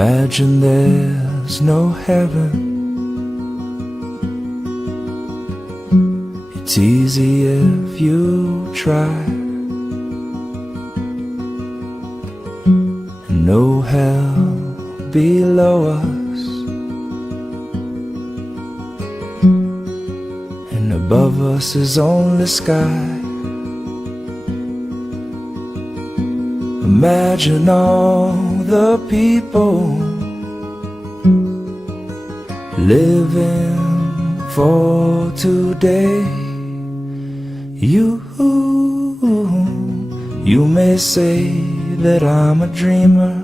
Imagine there's no heaven. It's easy if you try. And no hell below us. And above us is only sky. Imagine all the people living for today. You may say that I'm a dreamer,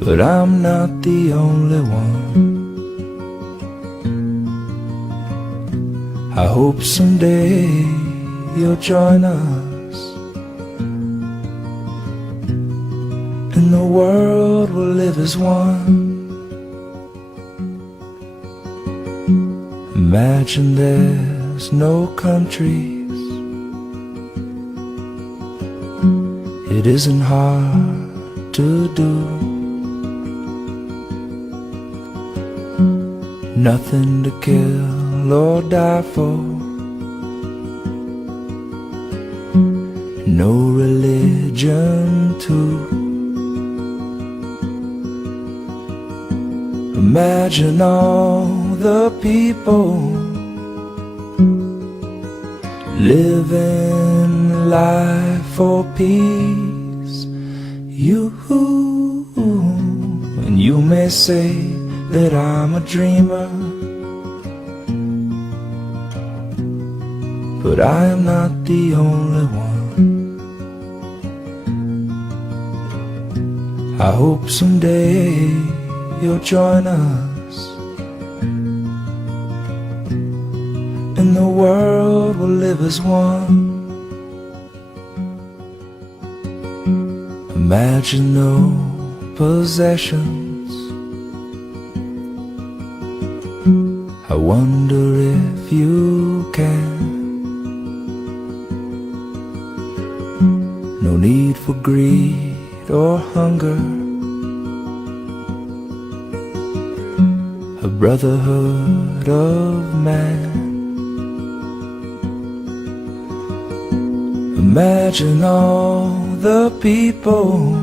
but I'm not the only one. I hope someday you'll join us, and the world will live as one. Imagine there's no countries. It isn't hard to do. Nothing to kill or die for. No religion too. Imagine all the people living life for peace. And you may say that I'm a dreamer, but I am not the only one. I hope someday you'll join us, and the world will live as one. Imagine no possessions. I wonder if you can. No need for greed or hunger. A brotherhood of man. Imagine all the people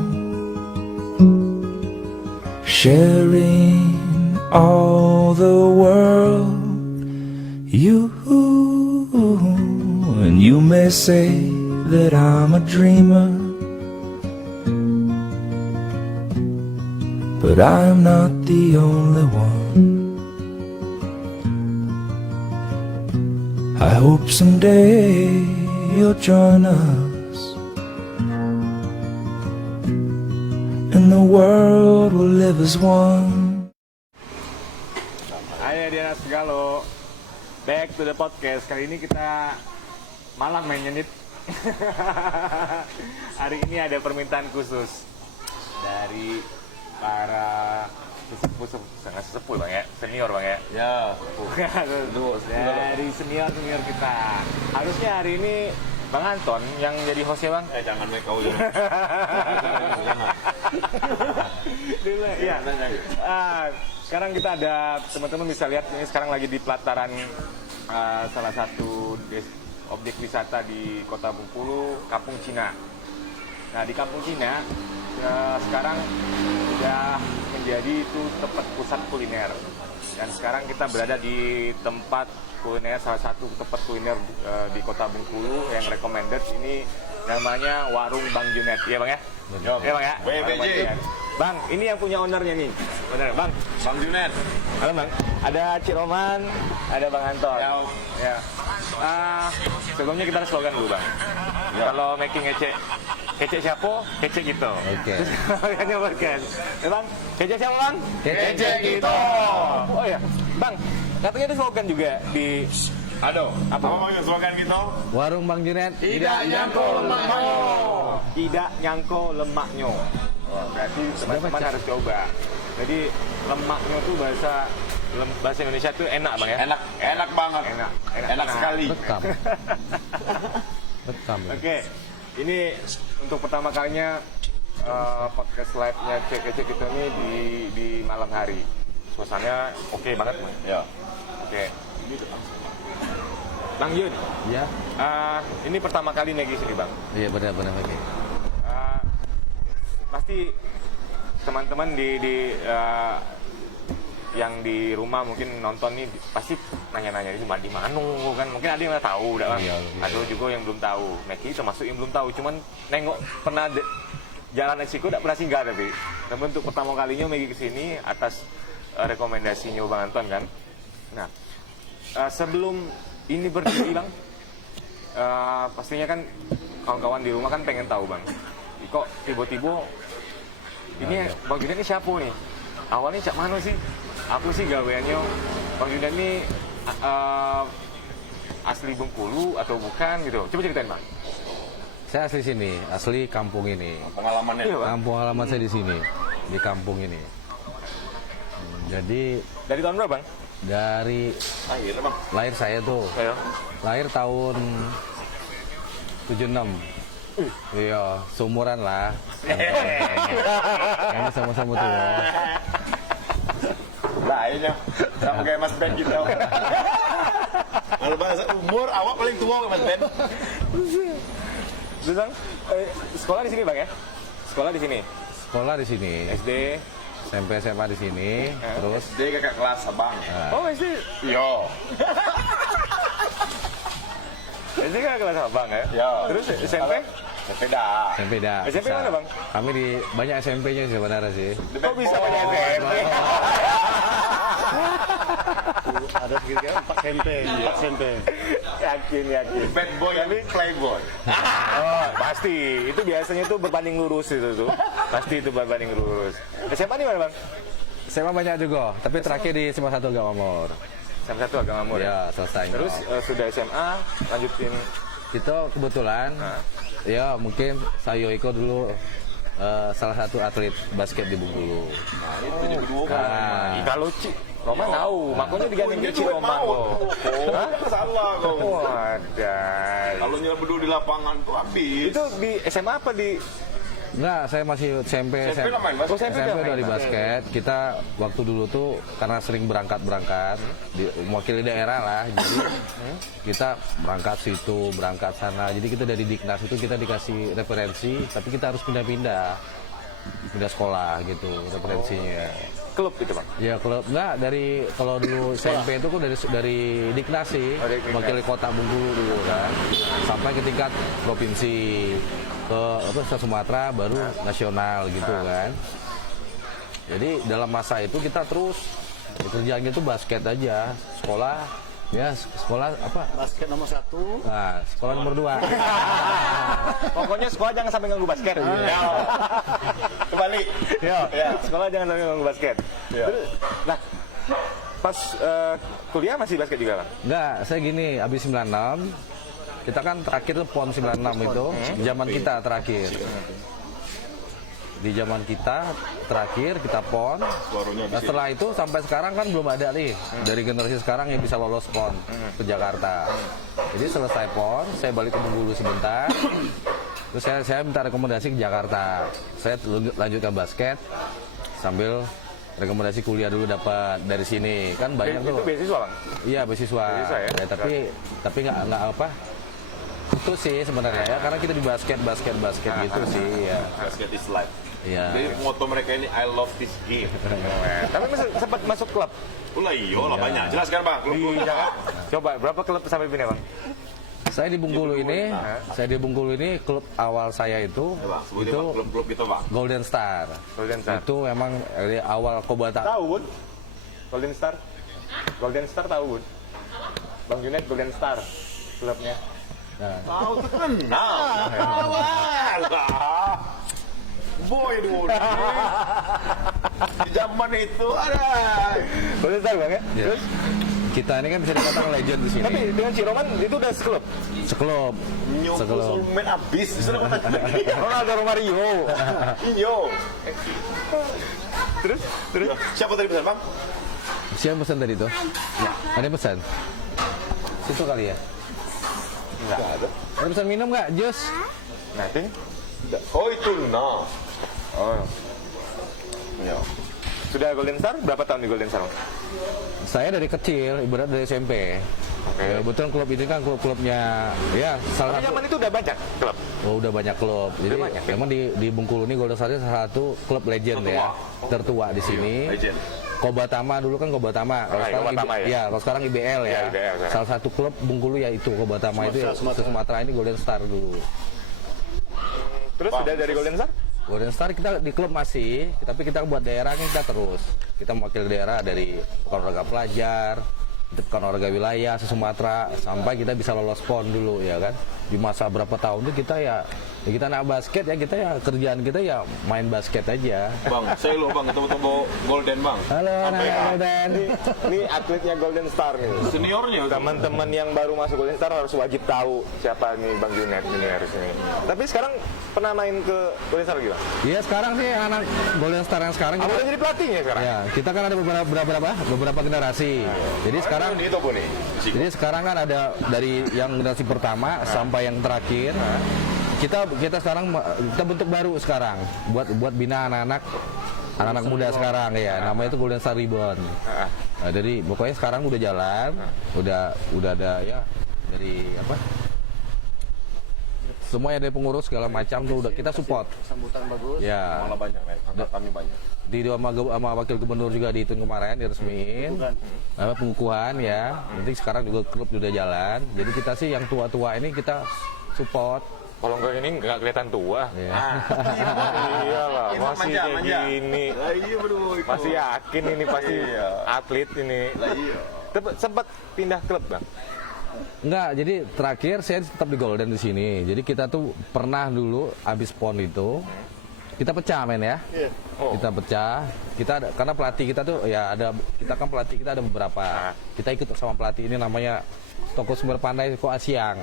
sharing all the world. And you may say that I'm a dreamer, but I'm not the only one. I hope someday you'll join us, and the world will live as one. Hai Diana Segalo, back to the podcast. Kali ini kita malam main nyenit. Hari ini ada permintaan khusus dari para sesepuh bang ya, senior bang ya. Ya, dari senior kita. Harusnya hari ini Bang Anton yang jadi hostnya bang. Jangan make kau jangan. Dulu ya. Sekarang kita ada teman-teman bisa lihat ini sekarang lagi di pelataran salah satu objek wisata di Kota Bengkulu, Kampung Cina. Nah di Kampung Cina sekarang sudah menjadi itu tempat pusat kuliner. Dan sekarang kita berada di tempat kuliner, salah satu tempat kuliner di Kota Bengkulu yang recommended. Ini namanya Warung Bang Junet, iya bang ya? Iya bang ya? WBJ. Bang, ini yang punya ownernya nih. Bener bang? Bang Junet. Halo bang. Ada Cik Roman, ada Bang Anton. Ya. Sebelumnya kita slogan dulu bang. Ya. Kalau making kece siapa? Kece gitu. Oke. Hanya podcast. Ya bang, kece siapa bang? Kece gitu. Oh ya, bang. Katanya ada slogan juga di. Aduh, apa namanya slogan kita? Warung Bang Junet. Tidak nyangko lemaknya. Tidak nyangko lemaknya. Berarti teman-teman harus coba. Jadi lemaknya tuh bahasa Indonesia tuh enak bang ya? Enak banget. Enak sekali. Bekam. Oke, ini untuk pertama kalinya podcast live-nya Cek itu nih di malam hari. Suasananya oke banget, Bang. Ya. Oke. Bang Yun, Ya, ini pertama kali nih sini, Bang. iya benar-benar oke. Pasti teman-teman yang di rumah mungkin nonton nih pasti nanya-nanya di mana kan, mungkin ada yang nggak tahu, udah, Bang. Iya. Ada juga yang belum tahu. Meki termasuk yang belum tahu, cuman nengok pernah jalan eksiko tidak pernah singgah tapi untuk pertama kalinya Meki kesini atas rekomendasinya Bang Anton kan. Nah, sebelum ini berdiri, Bang, pastinya kan kawan-kawan di rumah kan pengen tahu, Bang, kok tiba-tiba ini Bang Junet ini siapa nih? Awalnya cak mana sih? Aku sih gaweannya Bang Junet ini asli Bengkulu atau bukan gitu. Coba ceritain, Bang. Saya asli sini, asli kampung ini. Pengalamannya. Iya, Bang. Kampung halaman saya di sini, di kampung ini. Jadi Dari tahun berapa, Bang? dari Akhir, Bang. lahir saya tuh, Ayo. lahir tahun 76. Iya, seumuran lah. Kami sama-sama tua. Lainnya sama kayak Mas Ben gitu. Kalau bahasa umur awak paling tua Mas Ben. Terus, Bang, sekolah di sini, Bang ya? Sekolah di sini. Sekolah di sini, SD. SMP SMA di sini, terus Dia kakak kelas Abang. Oh, SD. Yo. SD kan kelas Abang ya? Ya. Terus SMP? Sepeda. SMP dah. SMP bisa. mana, Bang? Kami di banyak SMP-nya sih sebenarnya sih. Kok bisa banyak SMP? Ada sekitar 4 SMP, 4 SMP. Yakin. Bad boy tapi playboy. Oh, pasti. Itu biasanya tuh berbanding lurus itu tuh. Pasti itu berbanding lurus. SMA di mana, Bang? SMA banyak juga, tapi terakhir di SMA 1 Agama Mur. SMA 1 Agama Mur. Ya, selesai. Terus sudah SMA, lanjutin. Kita kebetulan, ya mungkin saya Iko dulu salah satu atlet basket di Bengkulu. Nah, Kalau Roman tahu, makanya digandeng Ci Roman kok. Hah? Salah kok. Wadah. Kalau nyerbu di lapangan tuh habis. Itu di SMA apa di enggak, saya masih SMP. SMP udah main basket. Oh, SMP udah SMP udah main di basket. Kita waktu dulu tuh karena sering berangkat mewakili daerah lah. Jadi kita berangkat situ, berangkat sana. Jadi kita dari Diknas itu kita dikasih referensi, tapi kita harus pindah sekolah gitu referensinya. klub itu, Bang? Ya kalau kalau dulu SMP itu kan dari Diknas sih, Oh, dari Diknas. mewakili kota Bengkulu dulu kan, sampai ke tingkat provinsi, ke Sumatera, baru nasional gitu kan. Jadi dalam masa itu kita terus kerjaannya itu basket aja, sekolah apa? Basket nomor 1. Nah, sekolah nomor 2. Pokoknya sekolah jangan sampai ganggu basket. Kembali. Ya, sekolah jangan sampai ganggu basket. Terus, nah, pas kuliah masih basket juga, Bang? Enggak, saya gini, habis 96, kita kan terakhir tuh PON 96 itu, zaman kita terakhir. Di zaman kita terakhir kita PON. Nah, setelah itu sampai sekarang kan belum ada nih dari generasi sekarang yang bisa lolos PON ke Jakarta. Jadi selesai PON, saya balik ke Bengkulu sebentar. Terus saya minta rekomendasi ke Jakarta. Saya lanjutkan basket sambil rekomendasi kuliah dulu dapat dari sini. Kan banyak Itu tuh. beasiswa, Bang? Iya, beasiswa. Beasiswa ya? Ya, tapi nggak apa. Itu sih sebenarnya ya, karena kita di basket gitu sih ya. Basket is life. Iya. Jadi moto mereka ini I love this game. Tapi sempat masuk klub. Ulah lah banyak. Jelaskan Bang, klub Di Jakarta. Coba berapa klub sampai pindah, Bang? Saya di Bengkulu ini, klub awal saya itu klub-klub gitu Bang. Golden Star. Golden Star. Itu emang dari awal Kobata. Tahu, Bun? Golden Star? Golden Star tahu, Bun? Bang Junet Golden Star klubnya. Tahu terkenal. Awalah. Boy dulu. Di zaman itu ada. Golden Star, Bang ya? Ya. Terus, Kita ini kan bisa dikatakan legend di sini. tapi dengan si Roman itu udah seklub. Seklub. Nyumpul main abis. Disuruh Ronaldo Romario. Iyo. Terus? Siapa tadi pesan Bang? Siapa pesan tadi tuh? Ya. Ada pesan? Situ kali ya? Enggak ada. Ada pesan minum nggak? Jus? Nah, itu Oh itu nah. Oh. Iya. Sudah Golden Star berapa tahun di Golden Star? Saya dari kecil, ibarat dari SMP. Oke. Ya, betul klub ini kan klub-klubnya ya salah Tapi satu. zaman itu udah banyak klub. Oh, udah banyak klub. Jadi banyak, ya? memang di Bengkulu ini Golden Star itu salah satu klub legend ya. Tertua di sini. Legend. Kobatama dulu kan Kobatama. Kalau sekarang Kobatama, ya? ya, kalau sekarang IBL ya. Iya, IBL sekarang. Salah satu klub Bengkulu ya itu Kobatama itu ya, Sumatera ini Golden Star dulu. Terus sudah dari Golden Star? Golden Star kita di klub masih, tapi kita buat daerah kan kita terus. Kita mewakili daerah dari Pekan Olahraga Pelajar, itu Pekan Olahraga Wilayah, se-Sumatera, sampai kita bisa lolos PON dulu ya kan. Di masa berapa tahun itu kita ya kita anak basket ya, kita ya kerjaan kita ya main basket aja. Bang, saya lo bang, ketemu Golden bang. Halo anak Golden. Ini atletnya Golden Star nih. Seniornya. Teman-teman yang baru masuk Golden Star harus wajib tahu siapa nih Bang Junet ini harus ini. Tapi sekarang pernah main ke Golden Star juga? Iya sekarang sih anak Golden Star yang sekarang Apa udah jadi pelatihnya sekarang? ya kita kan ada beberapa generasi. Jadi sekarang Ini Tobo nih. Jadi sekarang kan ada dari yang generasi pertama sampai yang terakhir. Kita sekarang kita bentuk baru sekarang buat bina anak-anak muda sekarang ya. Namanya itu Golden Star Reborn. Nah, jadi pokoknya sekarang udah jalan, udah ada ya dari apa? Semuanya dari pengurus segala macam tuh udah kita support. Sambutan bagus. Ya. Malah banyak, kami banyak. Di sama wakil gubernur juga dihitung kemarin diresmiin pengukuhan ya. Nanti sekarang juga klub udah jalan. Jadi kita sih yang tua-tua ini kita support. Kalau enggak ini nggak kelihatan tua. Ya. Iyalah, masih kayak gini. Lah iya bro. Masih yakin ini pasti Iya. atlet ini. Lah iya. Sempat pindah klub Bang? Enggak, jadi terakhir saya tetap di Golden di sini. Jadi kita tuh pernah dulu habis PON itu kita pecah men ya. Oh. Kita pecah. Karena pelatih kita tuh ya kita kan pelatih kita ada beberapa. Kita ikut sama pelatih ini namanya Toko Sumber Pandai Ko Asiang.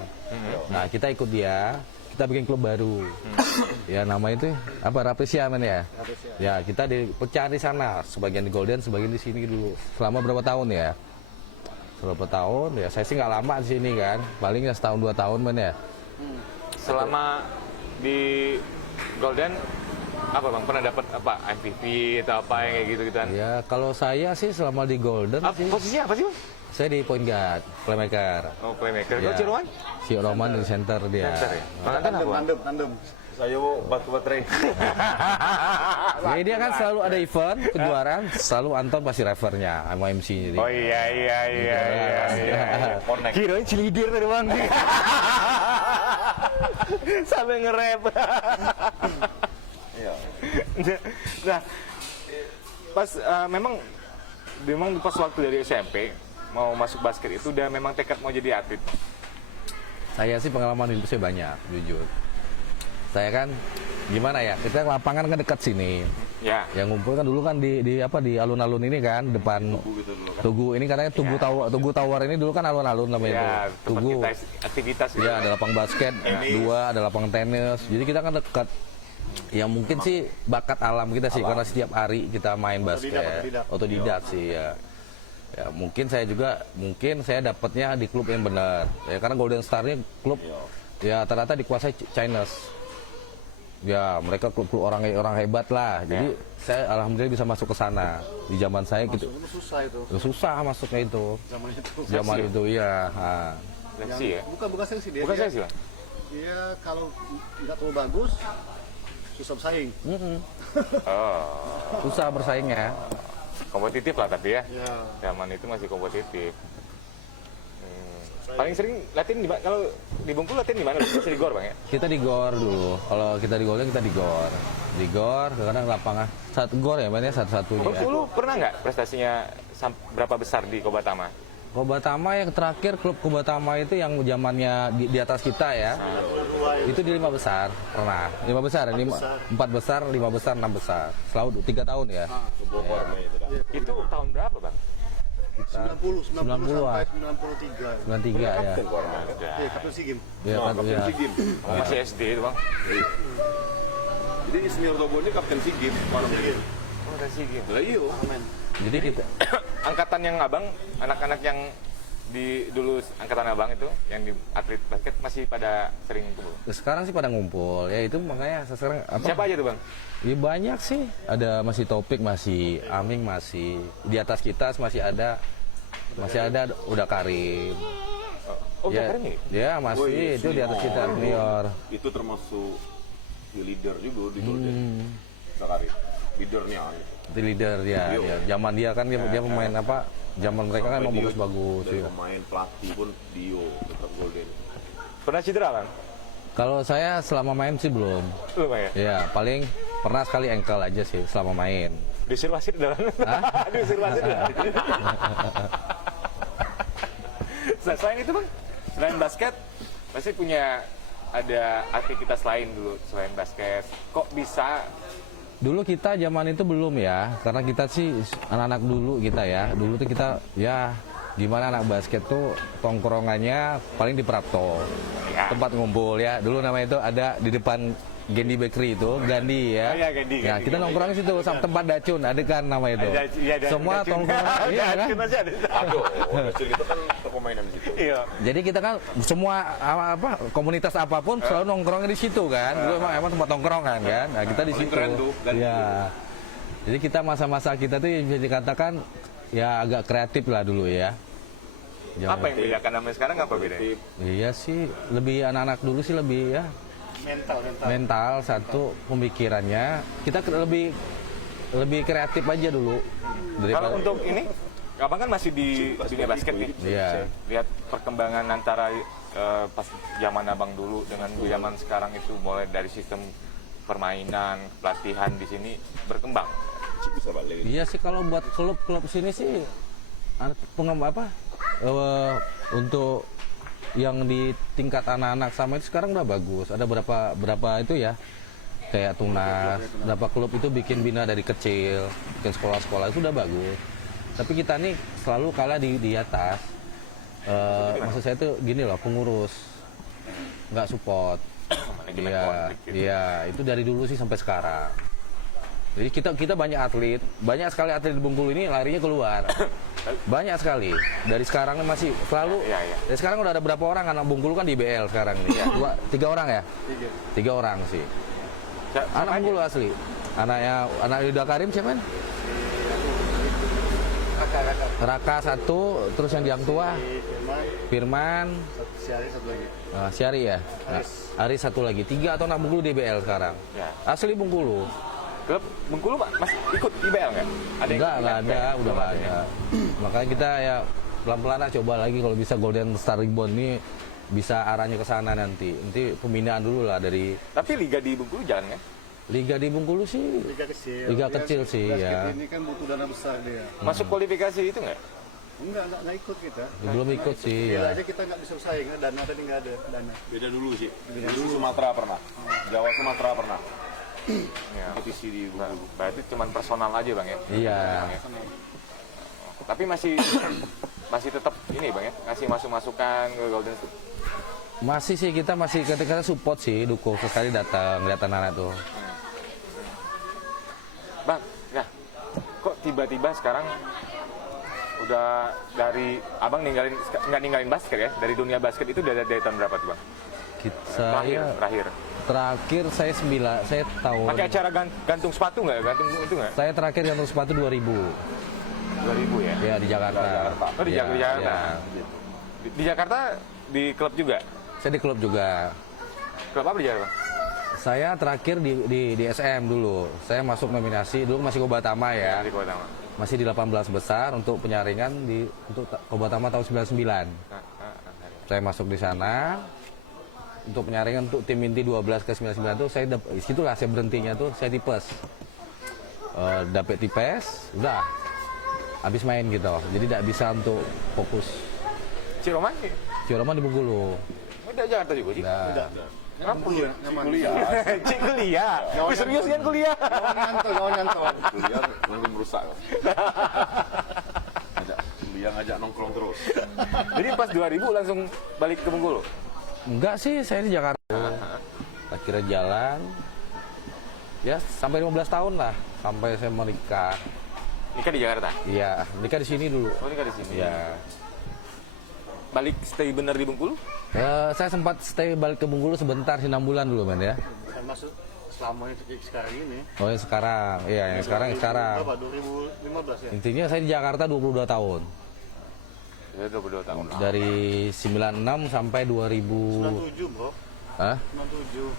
Nah, kita ikut dia. Kita bikin klub baru. Ya nama itu apa Rapresia men ya? Ya, kita dipecah di sana, sebagian di Golden, sebagian di sini dulu. Selama berapa tahun ya? Berapa tahun ya? Saya sih nggak lama di sini kan. Paling ya setahun 2 tahun men ya. Selama di Golden apa Bang? Pernah dapat apa? MVP atau apa yang kayak gitu-gituan? Ya, kalau saya sih selama di Golden sih Posisinya apa sih Bang? saya di point guard, playmaker. Oh, playmaker. Ya. Kalau Ciruan? Si Roman di center dia. Center ya? Bang Anton apa? Tandem. Saya batu baterai. Jadi dia kan selalu ada event, kejuaraan, selalu Anton pasti refernya sama MC jadi. Oh iya. Connect. Kirain cilidir tadi Bang. Sampai nge-rap. Iya. Nah, pas memang pas waktu dari SMP mau masuk basket itu udah memang tekad mau jadi atlet. Saya sih pengalaman hidup saya banyak, jujur. Saya kan gimana ya? Kita lapangan kan dekat sini. Ya. Yang ngumpul kan dulu kan di alun-alun ini kan depan Tugu ini katanya Tugu Tower ini dulu kan alun-alun namanya Ya, itu. tempat Tugu. kita aktivitas gitu. Ya, ada lapang basket, 2, ada lapang tenis. Jadi kita kan dekat. Ya mungkin sih bakat alam kita sih karena setiap hari kita main basket. Otodidak sih ya. Ya mungkin saya dapatnya di klub yang benar. Ya karena Golden Star ini klub ya rata-rata dikuasai Chinese. Ya mereka klub orang hebat lah. Jadi saya alhamdulillah bisa masuk ke sana. Di zaman saya gitu. Susah itu. Susah masuknya itu. Zaman itu ya. Nah. Seleksi ya. Bukan seleksi dia. Bukan seleksi Bang. Dia kalau nggak terlalu bagus susah bersaing. Oh, Susah bersaingnya. kompetitif lah tapi ya. Ya. Zaman itu masih kompetitif. Paling sering latihan di mana? Kalau di Bengkulu latihan di mana? Biasa di GOR Bang ya? Kita di GOR dulu. Kalau kita di Golden kita di GOR. Di GOR kadang lapangan GOR ya mainnya satu-satunya. Bengkulu pernah nggak prestasinya berapa besar di Kobatama? Kobatama yang terakhir klub Kobatama itu yang zamannya di atas kita ya. Itu di 5 besar pernah. 5 besar, 4 besar, 5 besar, 6 besar. Selalu 3 tahun ya. Itu tahun berapa Bang? 90 90-an. sampai 93. 93 ya. Iya, Kapten SEA Games. Ya, kan, ya. Masih SD itu Bang. Jadi senior Tobo ini kapten SEA Games. Masih gitu. Lah iya. Jadi kita Angkatan yang abang, anak-anak yang dulu angkatan abang itu yang di atlet basket masih pada sering kumpul. Sekarang sih pada ngumpul, ya itu makanya sekarang apa? Siapa aja tuh bang? Ya banyak sih, ada masih Topik, masih Aming, masih di atas kita masih ada udah Karim. Oh, Ya, Karim nih? ya masih Oh, iya, itu di atas kita senior. Itu termasuk leader juga di Golden. Karim. Leadernya. Itu leader ya, Dio. dia. Zaman dia kan dia pemain apa? Zaman mereka kan mau Dio bagus-bagus. Dari Ya. pemain pelatih pun Dio tetap Golden. Pernah cedera bang? Kalau saya selama main sih belum. Lu bang ya? Ya paling pernah sekali ankle aja sih selama main. Diusir wasit dah. Diusir wasit dah. Selain itu bang, selain basket, pasti punya ada aktivitas lain dulu selain basket. Kok bisa? Dulu kita zaman itu belum ya, karena kita sih anak-anak dulu kita ya. Dulu tuh kita ya gimana anak basket tuh tongkrongannya paling di Prapto. Ya. Tempat ngumpul ya. Dulu namanya itu ada di depan Gandhi Bakery itu, Gandhi ya. Oh iya, Gandhi, Ya, Gandhi, kita Gandhi. nongkrong di situ sama tempat Dacun, ada kan nama itu. Iya, Semua tongkrongan iya kan? Dacun aja ada. Aduh, kecil itu kan permainan di situ. Iya. Jadi kita kan semua apa komunitas apapun selalu nongkrongnya di situ kan. Dulu emang tempat nongkrongan kan. Nah, kita di Paling situ. keren tuh, Gandhi. Iya. Jadi kita masa-masa kita tuh bisa dikatakan ya agak kreatif lah dulu ya. Apa yang bedakan sama sekarang apa bedanya? Iya sih, lebih anak-anak dulu sih lebih ya mental satu pemikirannya kita lebih kreatif aja dulu Kalau daripada untuk ini, abang kan masih di dunia basket nih. Iya. Lihat perkembangan antara pas zaman abang dulu dengan zaman sekarang itu mulai dari sistem permainan, pelatihan di sini berkembang. Bisa balik. Iya sih kalau buat klub sini sih untuk yang di tingkat anak-anak sama itu sekarang udah bagus. Ada berapa itu ya kayak Tunas, berapa klub itu bikin bina dari kecil, bikin sekolah-sekolah itu udah bagus. Tapi kita nih selalu kalah di atas. Maksud saya tuh gini loh, pengurus nggak support. Manajemen Iya, konflik gitu. iya itu dari dulu sih sampai sekarang. Jadi kita banyak sekali atlet di Bengkulu ini larinya keluar. Banyak sekali. Dari sekarang masih selalu. Iya, iya. Dari sekarang udah ada berapa orang anak Bengkulu kan di BL sekarang nih. Tiga orang ya? Tiga orang sih. Anak Bengkulu asli. Anak Yuda Karim siapa? Raka satu, terus yang Hang Tua Firman, Syari ya. Aris satu lagi. 3 atau anak Bengkulu di BL sekarang. Ya. Asli Bengkulu. Klub Bengkulu Pak, Mas ikut IBL nggak? Ada yang Enggak ikut ada, IBL? udah nggak ada. Makanya kita ya pelan-pelan lah coba lagi kalau bisa Golden Star Reborn ini bisa arahnya ke sana nanti. Nanti pembinaan dulu lah dari Tapi liga di Bengkulu jalan kan? Liga di Bengkulu sih. Liga kecil sih basket ya. ini kan butuh dana besar dia. Masuk kualifikasi itu nggak? Enggak ikut kita. Belum ikut sih Gila ya. aja kita nggak bisa bersaing, dana tadi nggak ada dana. Beda dulu sih. Dulu Sumatera pernah. Jawa Sumatera pernah. Ya. Kompetisi di Bengkulu. Berarti cuma personal aja bang ya? Iya. Tapi masih tetap ini bang ya? Ngasih masukan ke Golden State? Masih sih kita ketika support sih, dukung sekali datang lihat anak-anak tuh. Bang, ya kok tiba-tiba sekarang udah dari abang nggak ninggalin basket ya? Dari dunia basket itu dari tahun berapa tuh bang? Terakhir saya tahun. Pakai acara gantung sepatu nggak? Gantung itu nggak? Saya terakhir gantung sepatu 2000. 2000 ya? Ya di Jakarta. Oh di Ya, Jakarta. ya. Di Jakarta di klub juga? Saya di klub juga. Klub apa di Jakarta? Saya terakhir di SM dulu. Saya masuk nominasi dulu masih Kobatama ya. Di Kota Tama. Masih di 18 besar untuk penyaringan untuk Kobatama tahun 99. Saya masuk di sana untuk penyaringan untuk tim inti 12 ke 99 tuh disitulah saya berhentinya tuh saya tipes. Dapet tipes, udah habis main gitu. Jadi tidak bisa untuk fokus. Ciroman? Ciroman di Bengkulu. Udah Jakarta juga sih? Udah. Kenapa kuliah? Kuliah. Cik kuliah? Wih, serius kan kuliah? Kawan nyantol. Kuliah nanti merusak. Ngajak nongkrong terus. Jadi pas 2000 langsung balik ke Bengkulu? Enggak sih, saya di Jakarta. Akhirnya jalan. Ya, sampai 15 tahun lah. Sampai saya menikah. Nikah di Jakarta? Iya, nikah di sini dulu. Oh nikah di sini? Iya. balik stay bener di Bengkulu? Saya sempat stay balik ke Bengkulu sebentar sih, 6 bulan dulu men ya. Bukan masuk selama sekarang ini. Oh yang sekarang, iya yang sekarang. Berapa? 2015 ya? Intinya saya di Jakarta 22 tahun. Ya 22 tahun. Dari 96 sampai 2000. 97 bro. Hah? 97.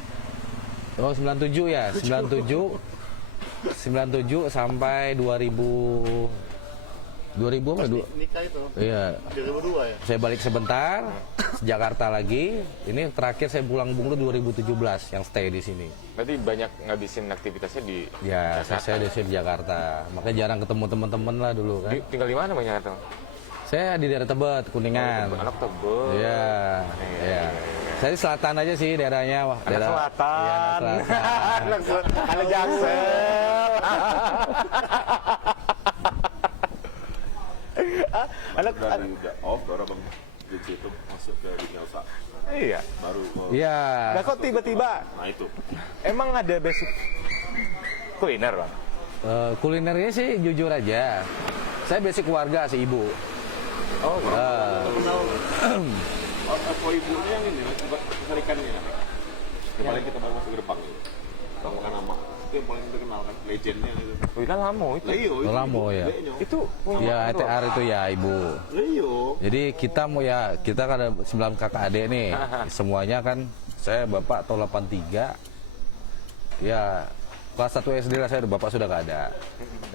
Oh 97 ya, 97 sampai 2000 apa? Nikah itu. Iya. 2002 ya? Saya balik sebentar, Jakarta lagi. Ini terakhir saya pulang Bengkulu 2017 yang stay di sini. Berarti banyak ngabisin aktivitasnya di Ya, Jakarta. saya di sini di Jakarta. Makanya jarang ketemu teman-teman lah dulu kan. Tinggal di mana banyak tuh? Saya di daerah Tebet, Kuningan. Anak Tebet. Iya, iya. Saya di selatan aja sih daerahnya. Wah, Anak selatan. Iya, anak selatan. Anak selatan. Anak Jaksel. Anak Dan udah off, baru Bang Guci itu masuk ke dunia usaha. iya. Baru, Iya. Nah kok tiba-tiba nah itu. emang ada basic kuliner bang? Kulinernya sih jujur aja. Saya basic keluarga sih ibu. Oh iya. Oh, ibunya yang ini, coba carikan ini. Yang paling kita bawa masuk ke depan itu. Bang makan nama. Itu yang paling terkenal kan, legendnya itu. Wih lama itu. Leo, Oh, lama ya. Itu punya Ya, Bang, ETR itu ya ibu. Leo. Jadi kita kan ada 9 kakak adik nih. Semuanya kan saya bapak tahun 83. Ya kelas 1 SD lah saya, bapak sudah gak ada.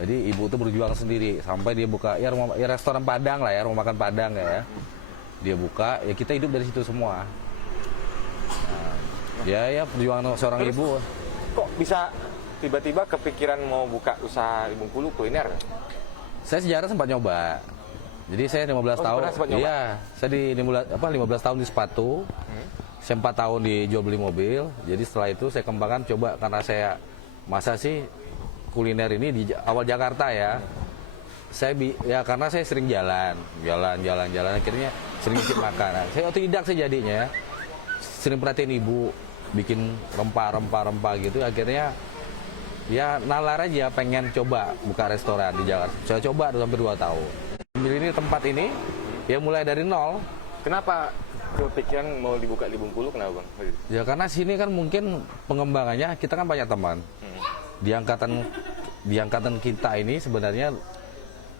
Jadi ibu tuh berjuang sendiri sampai dia buka ya restoran Padang lah ya, rumah makan Padang ya. Dia buka, ya kita hidup dari situ semua. Nah, ya perjuangan seorang Terus, ibu. Kok bisa tiba-tiba kepikiran mau buka usaha di Bengkulu kuliner? Saya sejarah sempat nyoba. Jadi saya 15 tahun. pernah sempat nyoba? Iya, saya di 15 tahun di sepatu. Saya 4 tahun di jual beli mobil. Jadi setelah itu saya kembangkan coba karena saya masa sih kuliner ini di awal Jakarta ya. Ya karena saya sering jalan akhirnya sering icip makanan. Saya otodidak sih jadinya. Sering perhatiin ibu bikin rempah gitu akhirnya ya nalar aja pengen coba buka restoran di Jakarta. Saya coba sampai 2 tahun. Ambil ini tempat ini ya mulai dari nol. Kenapa kepikiran mau dibuka di Bengkulu, kenapa bang? Ya karena sini kan mungkin pengembangannya kita kan banyak teman. Di angkatan kita ini sebenarnya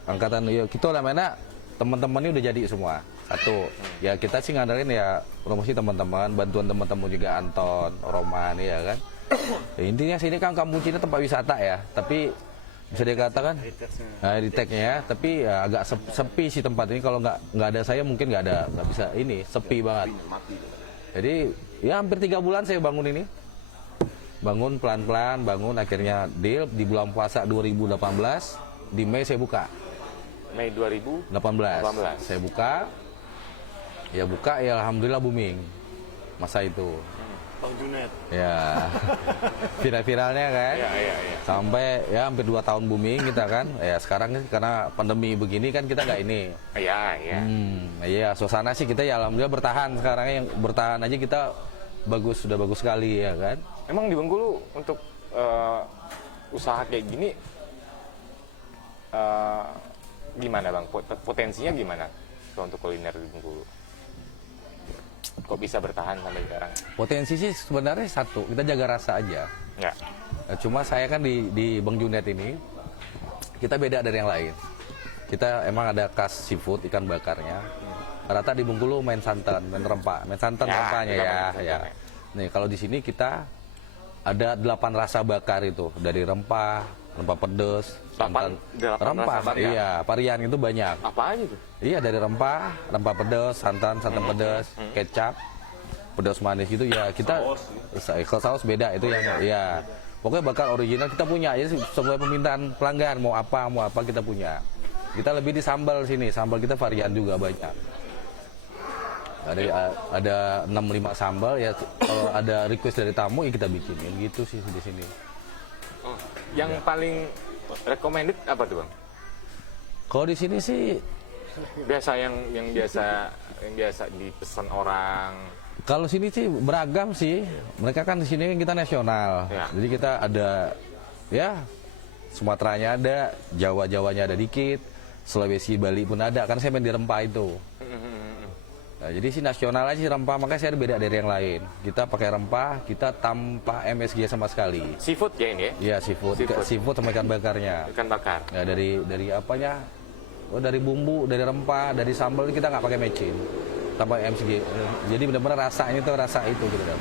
angkatan ya kita namanya teman-teman ini udah jadi semua. Satu, ya kita sih ngandelin ya promosi teman-teman, bantuan teman-teman juga Anton, Roman ya kan. Ya, intinya sini kan kampung Cina tempat wisata ya, tapi bisa dikatakan heritage-nya ya, tapi ya agak sepi sih tempat ini. Kalau nggak ada saya mungkin nggak bisa ini, sepi banget. Jadi ya hampir 3 bulan saya bangun ini. Bangun pelan-pelan, akhirnya deal di bulan puasa 2018, di Mei saya buka. Mei 2018. Saya buka, ya alhamdulillah booming masa itu. Bang Junet. Ya, viral-viralnya kan. Iya. Sampai ya hampir 2 tahun booming kita kan. Ya sekarang karena pandemi begini kan kita nggak ini. Iya. Iya, suasana sih kita ya alhamdulillah bertahan. Sekarang yang bertahan aja kita sudah bagus sekali ya kan. Emang di Bengkulu untuk usaha kayak gini gimana bang? Potensinya gimana untuk kuliner di Bengkulu? Kok bisa bertahan sampai sekarang? Potensi sih sebenarnya satu, kita jaga rasa aja. Ya. Cuma saya kan di Bang Junet ini kita beda dari yang lain. Kita emang ada khas seafood, ikan bakarnya. Rata di Bengkulu main santan, main santan Ya, rempahnya kita ya. main santan, Ya. ya. Nih kalau di sini kita ada 8 rasa bakar itu dari rempah pedes, Delapan rempah, rasa bakar? iya varian itu banyak. Apa aja tuh? Iya dari rempah pedes, santan pedes, kecap, pedas manis gitu ya kita. Kalau saus beda itu yang ya. Pokoknya bakar original kita punya. Jadi sesuai permintaan pelanggan mau apa kita punya. Kita lebih di sambal sini, sambal kita varian juga banyak. Ada 6-5 sambal ya. Kalau ada request dari tamu ya kita bikinin gitu sih di sini. Oh, yang paling recommended apa tuh bang? Kalau di sini sih Biasa yang biasa dipesan orang. kalau sini sih beragam sih. Mereka kan di sini kan kita nasional. Ya. Jadi kita ada ya Sumateranya ada, Jawanya ada dikit, Sulawesi, Bali pun ada. Kan saya main di rempah itu. Nah, jadi sih nasional aja sih rempah, makanya saya beda dari yang lain. Kita pakai rempah, kita tanpa MSG sama sekali. Seafood ya ini ya? Iya seafood, seafood sama ikan bakarnya. Ikan bakar. Ya dari apanya? Oh dari bumbu, dari rempah, dari sambal kita nggak pakai mecin, tanpa MSG. Jadi benar-benar rasanya tuh rasa itu gitu kan.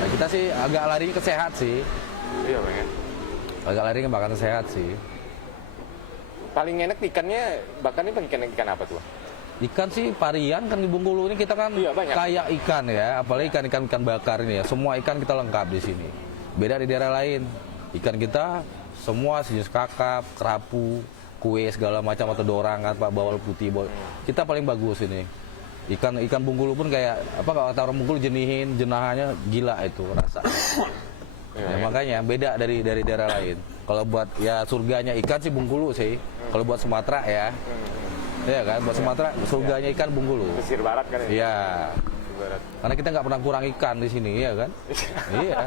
Nah, kita sih agak lari ke sehat sih. Iya Bang ya. Agak lari ke makanan sehat sih. Paling enak ikannya bakarnya ikan apa tuh? Ikan sih varian kan di Bengkulu ini kita kan Iya, banyak. kayak ikan ya, apalagi ikan bakar ini ya. Semua ikan kita lengkap di sini. Beda di daerah lain. Ikan kita semua sejenis kakap, kerapu, kue segala macam atau dorang apa bawal putih. Kita paling bagus ini. Ikan Bengkulu pun kayak apa kalau kata orang Bengkulu jenahannya gila itu rasa. Ya, makanya beda dari daerah lain. Kalau buat ya surganya ikan sih Bengkulu sih. Kalau buat Sumatera ya. Iya kan, buat Sumatera surganya ikan Bengkulu. Pesisir barat kan ya? Iya. Pesisir barat. Karena kita nggak pernah kurang ikan di sini, iya kan? Iya.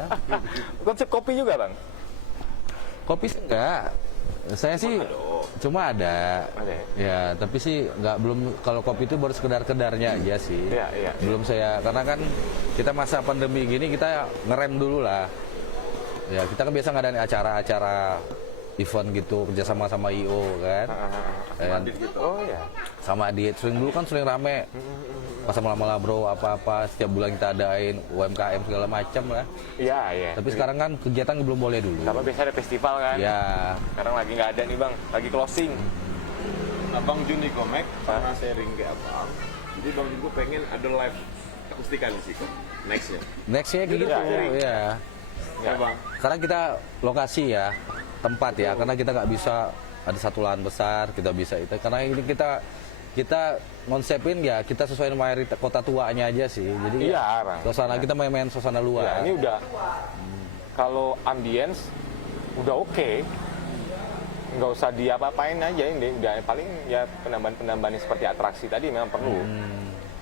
Konsep kopi juga Bang? Kopi sih enggak. Saya sih cuma ada. Ada ya? Ya, tapi sih belum kalau kopi itu baru sekedar-kedarnya aja sih. Iya. Belum saya karena kan kita masa pandemi gini kita ngerem dulu lah. Ya, kita kan biasa ngadain acara-acara event gitu kerjasama sama IO kan. Oh ya. Sama Adit dulu kan sering rame pas malam-malam bro apa-apa setiap bulan kita adain UMKM segala macam lah. Iya. Tapi sekarang kan kegiatan belum boleh dulu. Sama biasa ada festival kan? Ya. Sekarang lagi nggak ada nih Bang, lagi closing. Abang Juni Gomek pernah sharing ke abang. Jadi Bang Jun pengen ada live akustikan di situ. Nextnya. Nextnya gitu ya. Ya Bang. Sekarang kita lokasi ya tempat ya karena kita nggak bisa ada satu lahan besar kita bisa itu karena ini kita ngonsepin ya kita sesuai mayoritas kota tuanya aja sih jadi Iya, ya, Bang. suasana kita main-main suasana Ya, luar. ini udah kalau ambience udah oke. Nggak usah diapa-apain aja ini udah paling ya penambahan-penambahan seperti atraksi tadi memang perlu.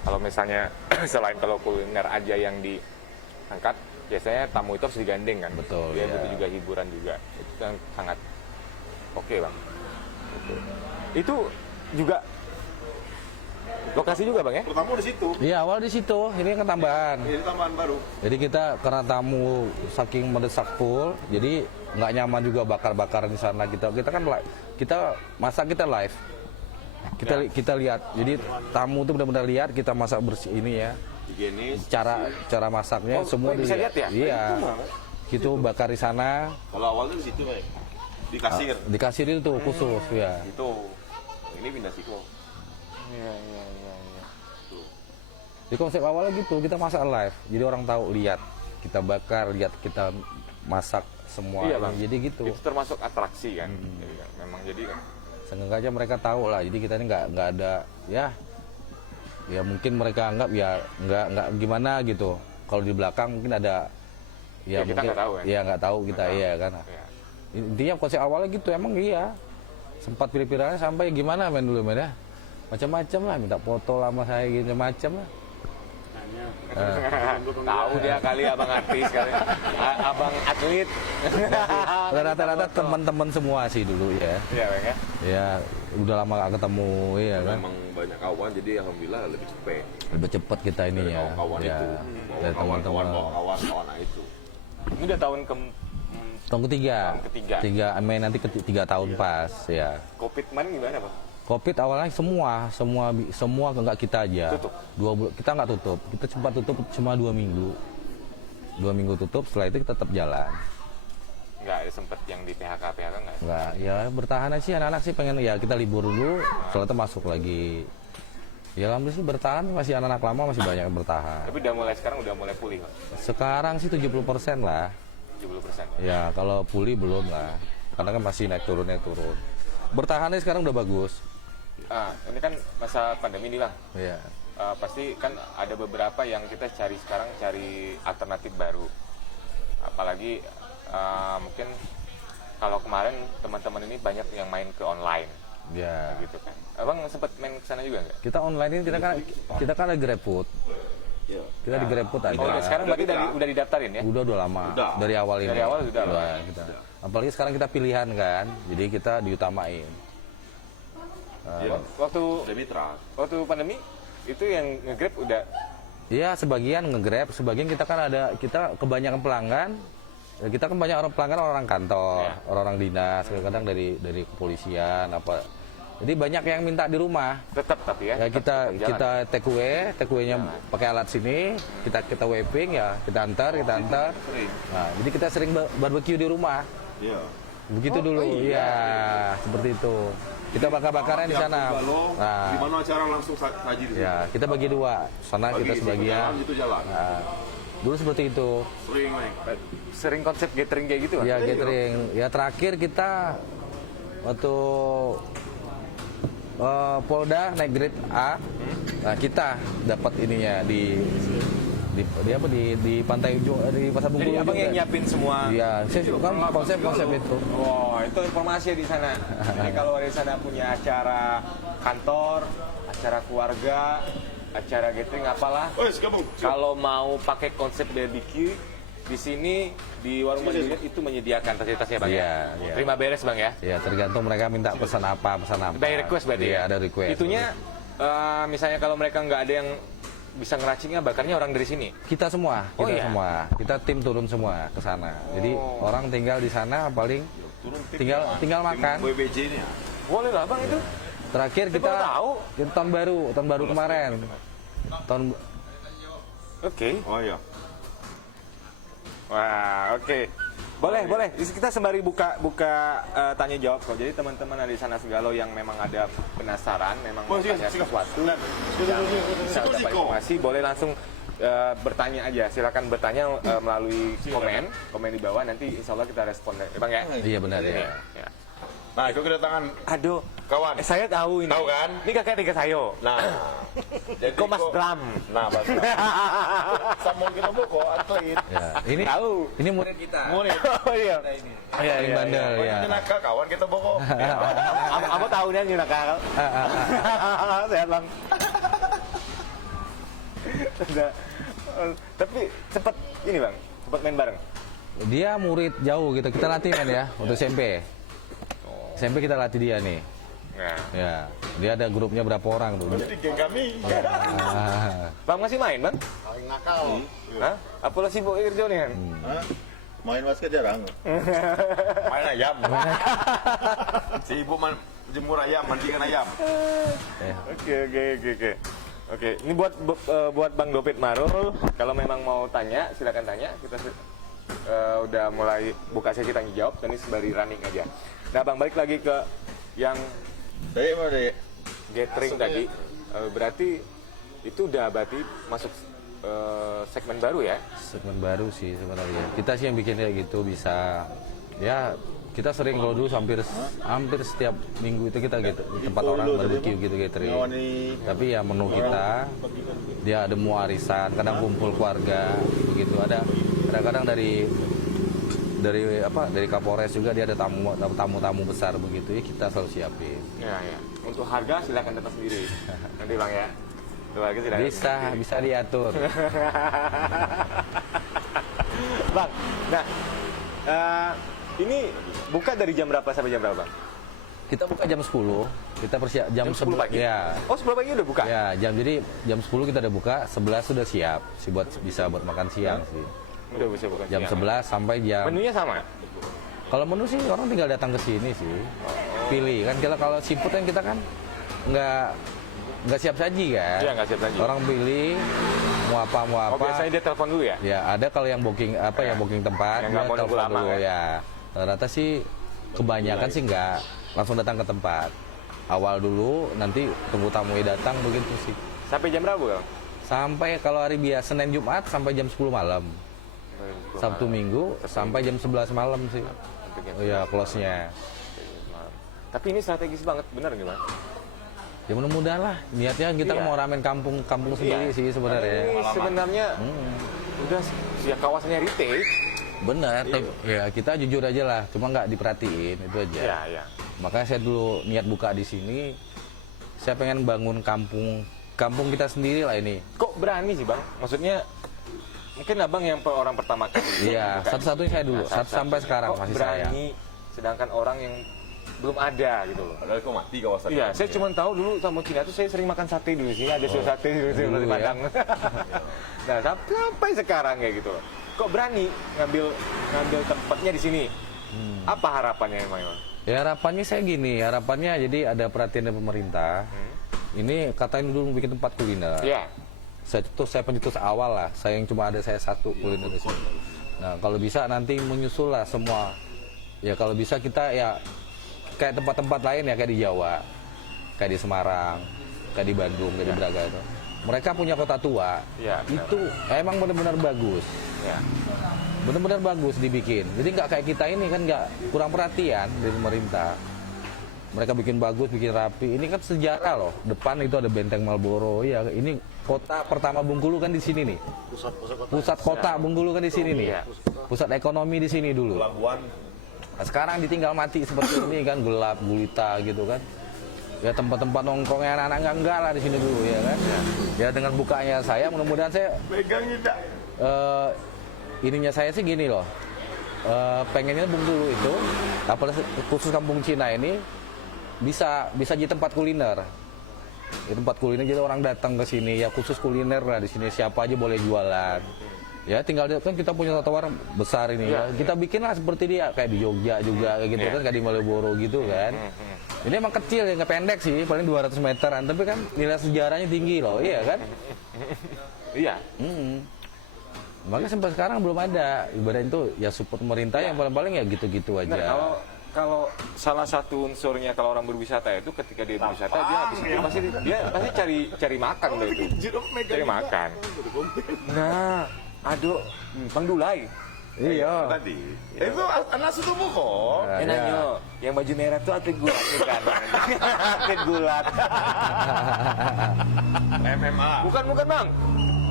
Kalau misalnya selain kalau kuliner aja yang diangkat, biasanya tamu itu harus digandeng kan. Betul, Dia ya. butuh juga hiburan juga. Itu yang sangat oke Bang. Itu juga lokasi juga Bang ya? Pertama di situ. Iya awal di situ ini kan tambahan. Ini tambahan baru. Jadi kita karena tamu saking mendesak full, jadi nggak nyaman juga bakar-bakar di sana kita kan kita masak kita live. Kita lihat. Jadi tamu tuh benar-benar lihat kita masak bersih ini ya. Higienis. Cara masaknya semua bisa lihat ya? Iya. Gitu bakar di sana. Kalau awalnya di situ kayak di kasir. Di kasir itu khusus ya. Itu. Ini pindah situ. Iya. Di konsep awalnya gitu kita masak live. Jadi orang tahu lihat kita bakar, lihat kita masak semua. Iya, Bang. Jadi gitu. Itu termasuk atraksi kan. Jadi, kan, memang jadi kan. Seenggaknya mereka tahu lah. Jadi kita ini nggak ada ya mungkin mereka anggap ya nggak gimana gitu. Kalau di belakang mungkin ada Ya, kita mungkin nggak tahu ya. ya nggak tahu kita iya kan. Ya. Intinya konsep awalnya gitu emang iya. Sempat pilih-pilihnya sampai gimana main dulu main ya. Macam-macam lah minta foto lama saya gitu macam lah. Tahu dia kali abang artis kali. Abang atlet. Rata-rata teman-teman semua sih dulu ya. Iya Bang ya. Ya udah lama gak ketemu ya kan. Memang banyak kawan jadi alhamdulillah lebih cepet. Lebih cepat kita ini Dari ya. kawan-kawan Ya. itu. Dari teman-teman. Kawan-kawan itu. Ini udah tahun Tahun ketiga. Tahun ketiga. Mei nanti 3 tahun pas ya. Covid kemarin gimana Bang? Covid awalnya semua nggak kita aja. Tutup. 2 bulan kita nggak tutup. Kita sempat tutup cuma 2 minggu. 2 minggu tutup. Setelah itu kita tetap jalan. Nggak ada sempet yang di PHK nggak? Nggak ya bertahan aja sih anak-anak sih pengen ya kita libur dulu. Setelah itu masuk lagi. Ya alhamdulillah sih bertahan masih anak-anak lama masih banyak yang bertahan. Tapi sekarang udah mulai pulih Bang. Sekarang sih 70% lah. 70%. Ya kalau pulih belum lah. Karena kan masih naik turun. Bertahannya sekarang udah bagus. Ini kan masa pandemi nih Bang. Iya. Pasti kan ada beberapa yang kita cari sekarang cari alternatif baru. Apalagi mungkin kalau kemarin teman-teman ini banyak yang main ke online. Ya. Gitu kan. Abang sempat main ke sana juga nggak? Kita online ini kita kan ada GrabFood. Kita di GrabFood ada. Oh, sekarang berarti udah didaftarin ya? Udah lama. Udah. Dari awal ini. Dari awal sudah. Kita. Apalagi sekarang kita pilihan kan. Jadi kita diutamain. Iya. Waktu Ada mitra. waktu pandemi itu yang nge-Grab udah Iya, sebagian nge-Grab, sebagian kita kan kita kebanyakan pelanggan. Kita kan banyak orang kantor, Ya. orang-orang dinas, kadang dari kepolisian apa. Jadi banyak yang minta di rumah. tetap tapi ya. Ya tetap jalan. kita take away-nya pakai alat sini, kita wrapping ya, kita antar. Nah, jadi kita sering barbecue di rumah. Iya. Begitu dulu, iya, seperti itu. Kita bakar-bakaran di sana. Nah, Di mana acara langsung saji di ya, kita bagi dua. Sana kita sebagian. Itu jalan. Nah, dulu seperti itu. Sering naik. Sering konsep gathering kayak gitu kan? Ya gathering. Ya terakhir kita waktu Polda naik grade A, nah kita dapat ininya di Pantai Ujung di Pasar Bungkulu. Jadi abang juga. yang nyiapin semua. Iya, saya kan konsep itu. Wow, itu informasi di sana. Jadi kalau di sana punya acara kantor, acara keluarga, acara gathering apalah. Wes, gabung. Kalau mau pakai konsep barbecue di sini di warung Bang Juliet itu menyediakan fasilitasnya bang Iya, ya. iya. Terima beres bang ya. Ya tergantung mereka minta pesan apa. By request berarti Iya, ya. ada request. Itunya misalnya kalau mereka nggak ada yang bisa ngeraciknya, bakarnya orang dari sini. Kita semua, Oh, kita iya? semua, kita tim turun semua ke sana. Jadi Oh. orang tinggal di sana paling Turun tim tinggal makan. WBJ ini ya. Boleh lah bang itu. Terakhir Saya kita baru tahu. tahun baru kemarin. Oke. Oh iya. Wah, oke. Boleh. Kita sembari buka tanya jawab kok. Jadi teman-teman ada di sana segala yang memang ada penasaran, memang mau tanya sesuatu, bisa dapat informasi, boleh langsung bertanya aja. Silakan bertanya melalui komen di bawah. Nanti insya Allah kita respon, ya, bang ya. Iya benar ya. Ya. Nah, itu kedatangan Aduh, kawan. saya tahu ini. Tahu kan? Ini kakak tiga saya. Nah, jadi Kok Mas Bram? Nah, Mas Bram. Sama kita mau kok atlet. Ya, ini Tahu. ini murid kita. Murid. Oh iya. Iya, Paling bandel ya. Ini nakal kawan kita boko. Kamu tahu nih yang nakal. Sehat bang. Tapi cepet ini bang, cepet main bareng. Dia murid jauh gitu. Kita latih kan ya untuk SMP. SMP kita latih dia nih. Nah. Ya, dia ada grupnya berapa orang tuh. Jadi geng kami. Ah, Bang masih main bang? Paling nakal. Hah? Apa lo sibuk kerja nih kan? Hah? Main basket jarang. Main ayam. Si ibu jemur ayam, mandikan ayam. Oke. Ini buat Bang Dopit Marul. Kalau memang mau tanya, silakan tanya. Kita udah mulai buka sesi tanya jawab. Dan ini sembari running aja. Nah bang, balik lagi ke yang Dek, mana dek? gathering tadi. Berarti itu udah masuk segmen baru ya? segmen baru sih sebenarnya. Kita sih yang bikin kayak gitu bisa. Ya kita sering kalau dulu hampir setiap minggu itu kita gitu di tempat orang barbecue gitu gathering. Tapi ya menu kita dia ada arisan, kadang kumpul keluarga begitu. Ada kadang-kadang dari Kapolres juga dia ada tamu besar begitu ya, kita selalu siapin. Ya. Untuk harga silakan datang sendiri. Nanti bang ya. Untuk harga silakan. Bisa diatur. Bang, nah ini buka dari jam berapa sampai jam berapa bang? Kita buka jam 10. Kita persiap jam 10 pagi? Ya. Oh 10 pagi udah buka? Ya, jadi jam 10 kita udah buka, 11 sudah siap sih bisa buat makan siang sih. Udah bisa buka Jam siang. 11 sampai jam. Menunya sama? Kalau menu sih orang tinggal datang ke sini sih. Pilih kan kalau seafood kan kita kan nggak siap saji kan. Iya nggak siap saji. Orang pilih mau apa. Oh biasanya dia telepon dulu ya? Ya, ada kalau yang booking yang booking tempat Yang nggak mau nunggu telepon lama, dulu kan? ya. Rata sih kebanyakan sih nggak langsung datang ke tempat. Awal dulu nanti tunggu tamunya datang begitu sih. Sampai jam berapa bang? Sampai kalau hari biasa Senin Jumat sampai jam 10 malam. Sabtu Minggu sampai jam 11 malam sih. Oh ya, close-nya. Tapi ini strategis banget, benar nggak bang? Ya mudah-mudahan lah. Niatnya kita Iya. mau ramen kampung sendiri Iya. sih sebenarnya. Ini sebenarnya udah ya kawasannya retail. Benar. Ya kita jujur aja lah. Cuma nggak diperhatiin itu aja. Iya. Makanya saya dulu niat buka di sini. Saya pengen bangun kampung kita sendiri lah ini. Kok berani sih bang? Maksudnya mungkin abang yang orang pertama kali. Iya. buka. Satu-satunya saya dulu. Nah, Sampai sekarang kok masih saya. berani, sedangkan orang yang belum ada gitu loh. Padahal kok mati kawasan. Iya, saya cuma tahu dulu sama Cina tuh saya sering makan sate dulu sini, ada sate dulu di Dulu ya. Padang. Nah, sampai sekarang kayak gitu loh. Kok berani ngambil tempatnya di sini? Apa harapannya emang? Ya harapannya saya gini, harapannya jadi ada perhatian dari pemerintah. Ini katanya dulu bikin tempat kuliner. Iya. Saya pencetus awal lah. Saya yang cuma ada saya satu kuliner di sini. Nah kalau bisa nanti menyusul lah semua. Ya kalau bisa kita ya kayak tempat-tempat lain ya kayak di Jawa, kayak di Semarang, kayak di Bandung, kayak di Braga itu. Mereka punya kota tua. Iya, benar. Itu emang benar-benar bagus. Ya. Benar-benar bagus dibikin. Jadi nggak kayak kita ini kan nggak kurang perhatian dari pemerintah. Mereka bikin bagus, bikin rapi. Ini kan sejarah loh. Depan itu ada Benteng Marlboro. Ya, ini kota pertama Bengkulu kan di sini nih. Pusat kota Bengkulu kan di sini nih. Iya. Pusat ekonomi di sini dulu. Pelabuhan. Nah, sekarang ditinggal mati seperti ini kan gelap gulita gitu kan. Ya tempat-tempat nongkrongnya anak-anak enggak lah di sini dulu ya kan. Ya dengan bukanya saya mudah-mudahan saya Pegang tidak. ininya saya sih gini loh. Pengennya Bengkulu itu apalagi khusus kampung Cina ini bisa jadi tempat kuliner. Ya, tempat kuliner jadi orang datang ke sini ya khusus kuliner lah di sini siapa aja boleh jualan. Ya tinggal kan kita punya trotoar besar ini ya. Kita bikin lah seperti dia kayak di Jogja juga kayak gitu kan kayak di Malioboro gitu kan. Ini emang kecil ya nggak pendek sih paling 200 meteran tapi kan nilai sejarahnya tinggi loh iya kan. Iya. Makanya sampai sekarang belum ada. Ibaratnya itu ya support pemerintah yang paling-paling ya gitu-gitu aja. Benar, kalau salah satu unsurnya kalau orang berwisata itu ketika dia berwisata dia habis itu pasti cari makan deh itu. Cari makan. Nah, aduh, Bang Dulai. Iya. Tadi. Itu anak setubuh kok. Enaknya, yang baju merah tuh atlet gulat bukan? Atlet gulat. MMA. Bukan Bang.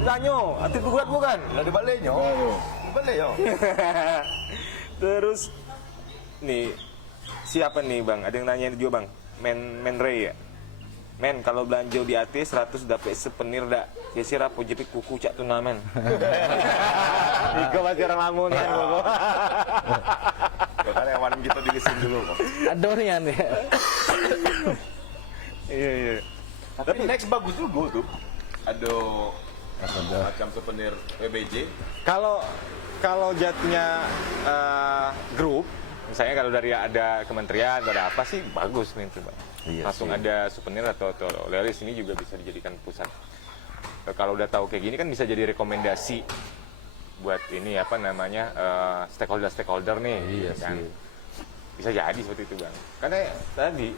Tanyo, atlet gulat bukan? Lah di baliknya. Di balik yo. Terus nih siapa nih Bang? Ada yang nanyain juga Bang. Men Ray ya. Men kalau belanja di AT 100 dapat sepenir dak. Ya sih rapo jepit kuku cak tuna men. Iko masih orang lamun kan kok. Ya karyawan kita dilisin dulu kok. Adorian ya. Iya. Tapi next bagus juga tuh. Ada macam souvenir PBJ. Kalau jatuhnya grup, misalnya kalau dari ada kementerian atau ada apa sih bagus nih tuh Bang. Iya Langsung sih. ada souvenir atau oleh-oleh sini juga bisa dijadikan pusat. Kalau udah tahu kayak gini kan bisa jadi rekomendasi buat ini apa namanya stakeholder nih. Iya kan? sih. Bisa jadi seperti itu Bang. Karena tadi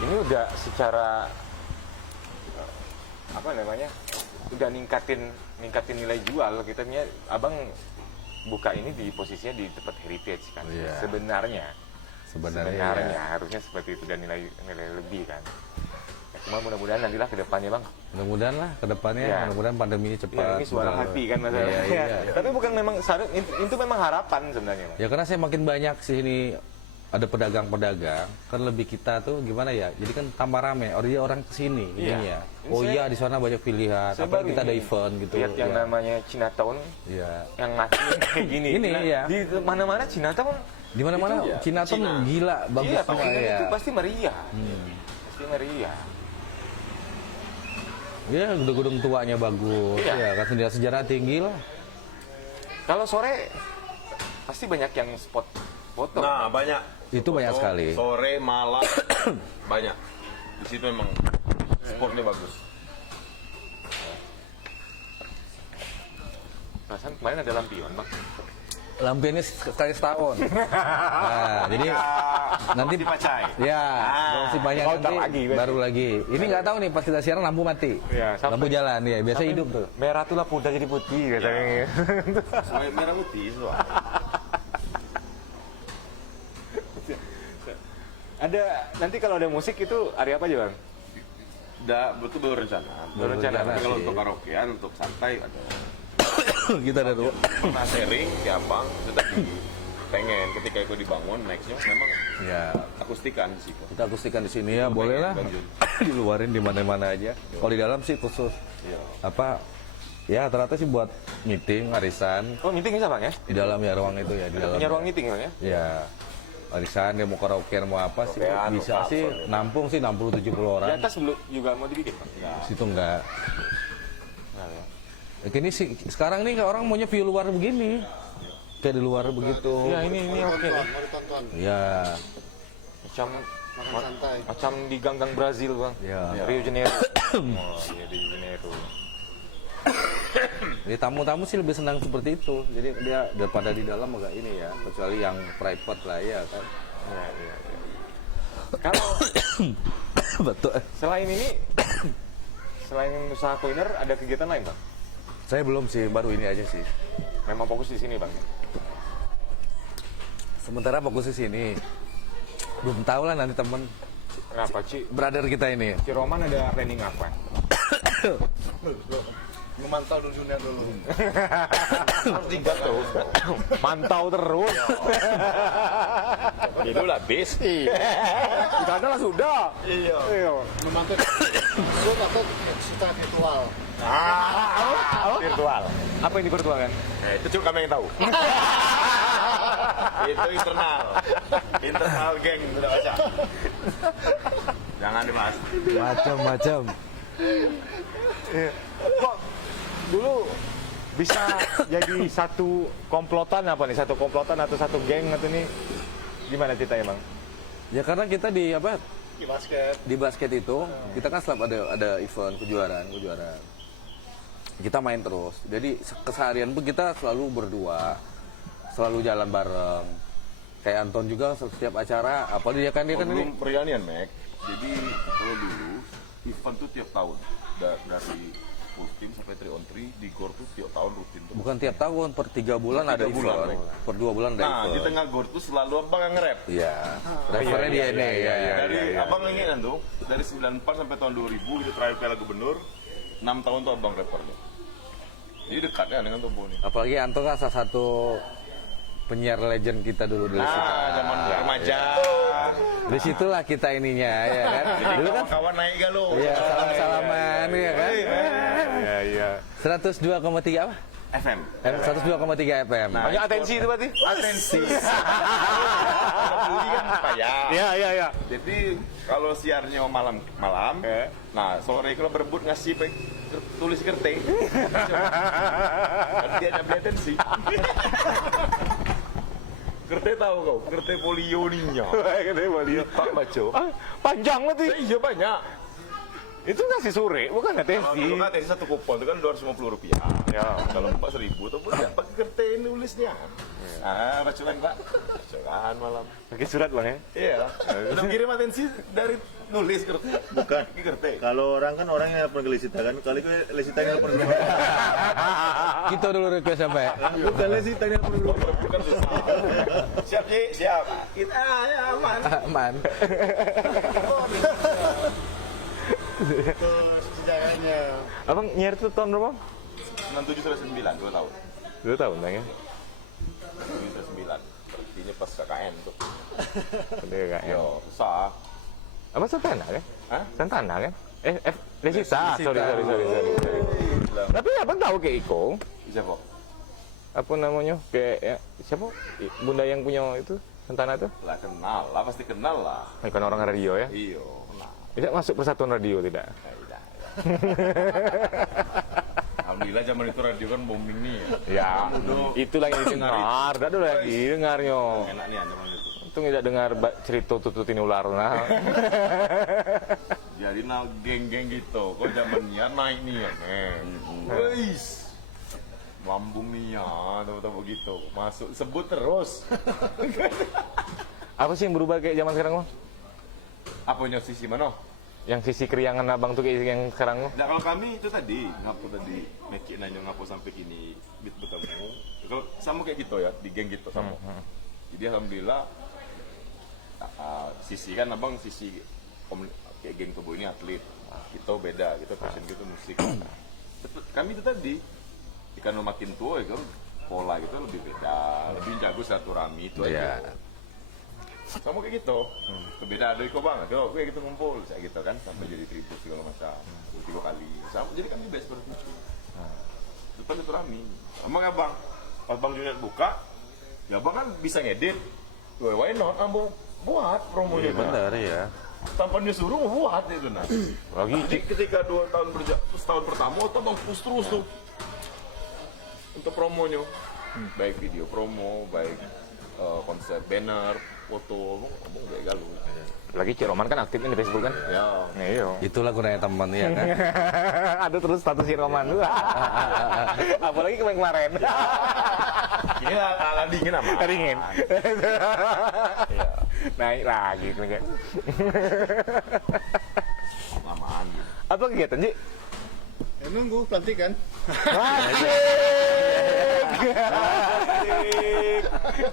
ini udah secara apa namanya udah ningkatin nilai jual kita punya abang buka ini di posisinya di tempat heritage kan Iya. sebenarnya Sebenarnya. harusnya seperti itu dan nilai lebih kan ya, cuma mudah-mudahan nantilah ke depannya Bang Mudah-mudahan lah ke depannya, Iya. mudah-mudahan pandemi ini ya, cepat. ini suara berlalu. hati kan masalahnya Iya, iya. tapi bukan memang itu memang harapan sebenarnya Bang. Ya karena saya makin banyak sih ini ada pedagang-pedagang kan lebih kita tuh gimana ya jadi kan tambah rame orang kesini Iya. ininya Ini oh saya- iya di sana banyak pilihan Saya apalagi baru kita ada ini event gitu lihat yang ya. namanya Chinatown Iya. yang ngasih kayak gini Ini, iya. di mana-mana Chinatown Di mana-mana Itu ya, Cina tuh Cina. gila bagus iya semua pasti ya. itu pasti meriah pasti meriah Iya gedung-gedung tuanya bagus Iya. ya kan sejarah tinggi lah. kalau sore pasti banyak yang spot foto Nah, banyak. Itu banyak sekali. Sore, malam banyak. Di situ memang sportnya bagus. perasaan kemarin ada lampion Bang Lampiannya sekali setahun. Nah, jadi nanti dipacai. ya si banyak Oh, nanti ntar lagi, berarti. baru lagi. Ini nggak tahu nih pas kita siaran lampu mati. Iya, sampai- lampu jalan ya biasa hidup tuh. merah tuh lah udah jadi putih katanya Selain merah putih itu. ada nanti kalau ada musik itu hari apa aja Bang Udah betul baru rencana. Baru rencana Tapi kalau sih. untuk karaokean, untuk santai ada. Kita ada tuh. Pernah sharing di Abang, tetapi pengen ketika itu dibangun nextnya memang Ya akustikan di situ. kita akustikan di sini ya boleh lah. Lanjut. Diluarin di mana-mana aja. Kalau di dalam sih khusus Iya. apa? Ya rata-rata sih buat meeting, arisan oh meeting bisa Bang ya di dalam ya ruang itu ya di dalam. punya ruang meeting ya Bang ya Ya. Arisan dia mau karaokean mau apa sih Karaokean, bisa mau sih cover, ya. nampung sih 60-70 Di orang. atas belum juga mau dibikin, Bang? Situ enggak. Nah, ya. Kini sih sekarang nih orang maunya view luar begini. Kayak di luar begitu. Ya ini oke lah. Mau ditonton, Ya. Macam makan santai. macam di ganggang Brazil, Bang. Ya. Rio Janeiro. Oh, iya di Janeiro. Jadi tamu-tamu sih lebih senang seperti itu. Jadi dia daripada di dalam agak ini ya, kecuali yang private lah ya kan. Iya, iya, iya. Kalau Betul. selain ini, selain usaha kuliner, ada kegiatan lain, Bang? Saya belum sih, baru ini aja sih. Memang fokus di sini, Bang. Sementara fokus di sini. Belum tahu lah nanti temen Kenapa, Ci? brother kita ini. Ci Roman ada planning apa? Memantau dunia dulu. Harus digat tuh. Mantau terus. Itulah besti. Kita adalah sudah. Iya. Iya. Memantau itu atau secara virtual. Virtual. Apa ini virtual kan? Itu cuma kami yang tahu. Itu internal. Internal geng sudah baca. Jangan dibahas. Macam-macam. Kok dulu bisa jadi satu komplotan apa nih? Satu komplotan atau satu geng atau ini gimana ceritanya, Bang? Ya karena kita di apa? Di basket. Di basket itu kita kan selalu ada event kejuaraan. Kita main terus. Jadi keseharian pun kita selalu berdua, selalu jalan bareng. Kayak Anton juga setiap acara, apa dia kan ini. Belum peralihan, Mac. Jadi kalau dulu event tuh tiap tahun dari full team sampai 3-on-3 di GOR tuh tiap tahun rutin tuh. Bukan tiap tahun, per 3 bulan ada 3 bulan, event. Per 2 bulan ada Nah, event. di tengah GOR tuh selalu abang yang nge-rap. Iya. Refernya dia ini. Ya. Dari abang ingat kan tuh, dari 94 sampai tahun 2000 itu terakhir Piala Gubernur, 6 tahun tuh abang rappernya. Jadi dekat ya dengan Tombo nih. Apalagi Anton kan salah satu penyiar legend kita dulu dari situ. Zaman remaja. Dari situlah kita ininya ya kan. Dulu kan Kawan naik galau. iya salam-salaman ya kan. Iya, iya. 102,3 apa? FM. 102,3 FM. Banyak atensi itu berarti? Atensi. Beli kan payah. Iya. Jadi kalau siarnya malam, nah sore kalau berebut ngasih tulis kertas, dia ada beli atensi. Kertas tahu kau, kertas polio ninya. Katanya Balio. Pak baca. Panjang berarti. Iya banyak. Itu ngasih sore, bukan Kalau atensi. dulu kan atensi satu kupon itu kan 250 rupiah. Ya. Kalau 4.000 tuh pun pakai kertas nulisnya. Ah, bacokan Pak. Bacokan malam. Pakai surat, Bang ya? Iya. Udah kirim atensi dari nulis kertas. Bukan. Di kertas. Kalau orang kan orang yang pernah lesita kan, kali gue lesita yang pernah. Kita dulu request apa ya? Bukan lesita yang pernah. Bukan susah. Siap, Ji, siap. Kita ya aman. Man. Terus sejarahnya. Abang nyer itu tahun berapa? 97 sampai 9, 2 tahun. 2 tahun, Bang ya? 97 sampai 9. Berarti pas KKN tuh. Udah kan. Yo, susah. Apa Santana kan? Hah? Santana kan? Desita. Sorry. Tapi abang tahu kayak Iko? Siapa? Apa namanya? Kayak ya, siapa? Bunda yang punya itu Santana tuh? Lah kenal lah, pasti kenal lah. Bukan orang radio ya? Iyo, kenal. Tidak masuk persatuan radio tidak? Tidak. Alhamdulillah zaman itu radio kan booming nih ya. Ya, itulah yang didengar. Tidak ada lagi dengarnya. Enak nih zaman itu. Untung tidak dengar cerita tututin ular. Nah. Jadi geng-geng gitu. Kok zamannya naik nih ya. Weis. Lambung nih ya, tahu-tahu begitu. Masuk sebut terus. Apa sih yang berubah kayak zaman sekarang, Bang? Apanya sisi mana? Yang sisi keriangan abang tuh kayak yang sekarang, Bang? Nah, kalau kami itu tadi, ngapu tadi, Meki nanya ngapu sampai kini, beat bertemu. Kalau sama kayak gitu ya, di geng gitu sama. Jadi alhamdulillah, sisi kan abang sisi kayak geng tubuh ini atlet, kita beda, kita fashion gitu musik. Kami itu tadi, ikan makin tua ya kan, pola gitu lebih beda, lebih jago silaturahmi itu aja. Sama kayak gitu, beda dari kau banget, kau kayak gitu ngumpul, saya gitu kan, sampai jadi tribut segala macam, 3 kali, sama jadi kami best friend itu. Depan itu rami, emang abang, pas bang Junet buka, ya abang kan bisa ngedit, Why not? Ambo buat promonya. Bener ya. Tanpa dia suruh buat itu nah. Lagi Jadi ketika 2 tahun setahun pertama kita bang push terus tuh untuk promonya. Baik video promo, baik konsep banner, foto, ngomong gak galau. lagi Cik Roman kan aktif di Facebook kan? Ya. Iya. Itulah gunanya teman ya kan. Ada terus status Cik Roman. Apalagi kemarin. Iya, kalah dingin sama. Dingin. Naik lagi kayak. Lamaan gitu. Apa kegiatan Cik? Ya nunggu pelantikan.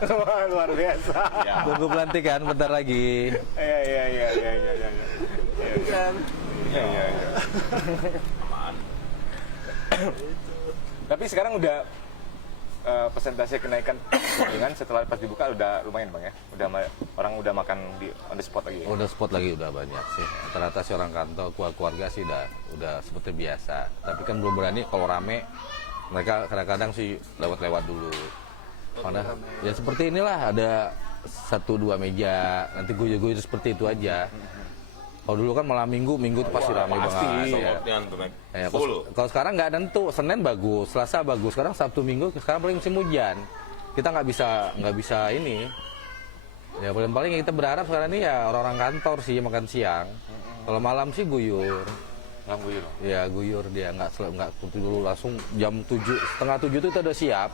Wah, luar biasa. Tunggu pelantikan bentar lagi. Iya. Tapi sekarang udah persentase kenaikan dengan setelah pas dibuka udah lumayan Bang ya. Orang udah makan di on the spot lagi ya. Udah spot lagi udah banyak sih. Rata-rata sih orang kantor, keluarga sih udah seperti biasa. Tapi kan belum berani kalau rame. Mereka kadang-kadang sih lewat-lewat dulu. Mana? Ya seperti inilah ada 1-2 meja. Nanti guyu-guyu seperti itu aja. Kalau dulu kan malam minggu itu pasti ramai banget. Ya, kalau sekarang nggak tentu, Senin bagus, Selasa bagus, sekarang Sabtu Minggu sekarang paling musim hujan. Kita nggak bisa ini. Ya paling kita berharap sekarang ini ya orang-orang kantor sih makan siang. Kalau malam sih guyur. Nggak guyur. Ya guyur dia nggak dulu langsung jam 7, setengah 7 itu kita udah siap.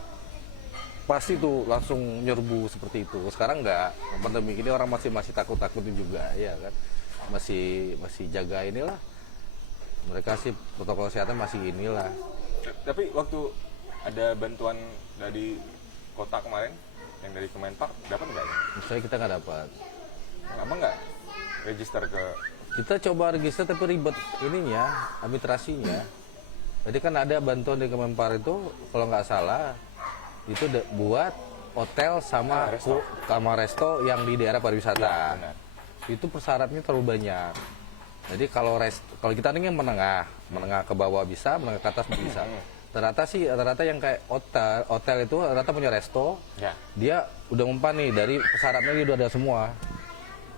Pasti tuh langsung nyerbu seperti itu. Sekarang nggak, pandemi ini orang masih takut-takutin juga ya kan. Masih jaga inilah. Mereka sih protokol kesehatan masih inilah. Tapi waktu ada bantuan dari kota kemarin yang dari Kemenpar dapat nggak? Misalnya kita nggak dapat. Abang nggak register ke? Kita coba register tapi ribet ininya, administrasinya. Jadi kan ada bantuan dari Kemenpar itu kalau nggak salah itu buat hotel sama resto yang di daerah pariwisata. Ya, itu persyaratnya terlalu banyak. Jadi kalau kita ini yang menengah ke bawah bisa, menengah ke atas bisa. Rata-rata yang kayak hotel itu rata punya resto. Ya. Dia udah mempan nih dari persyaratnya dia udah ada semua.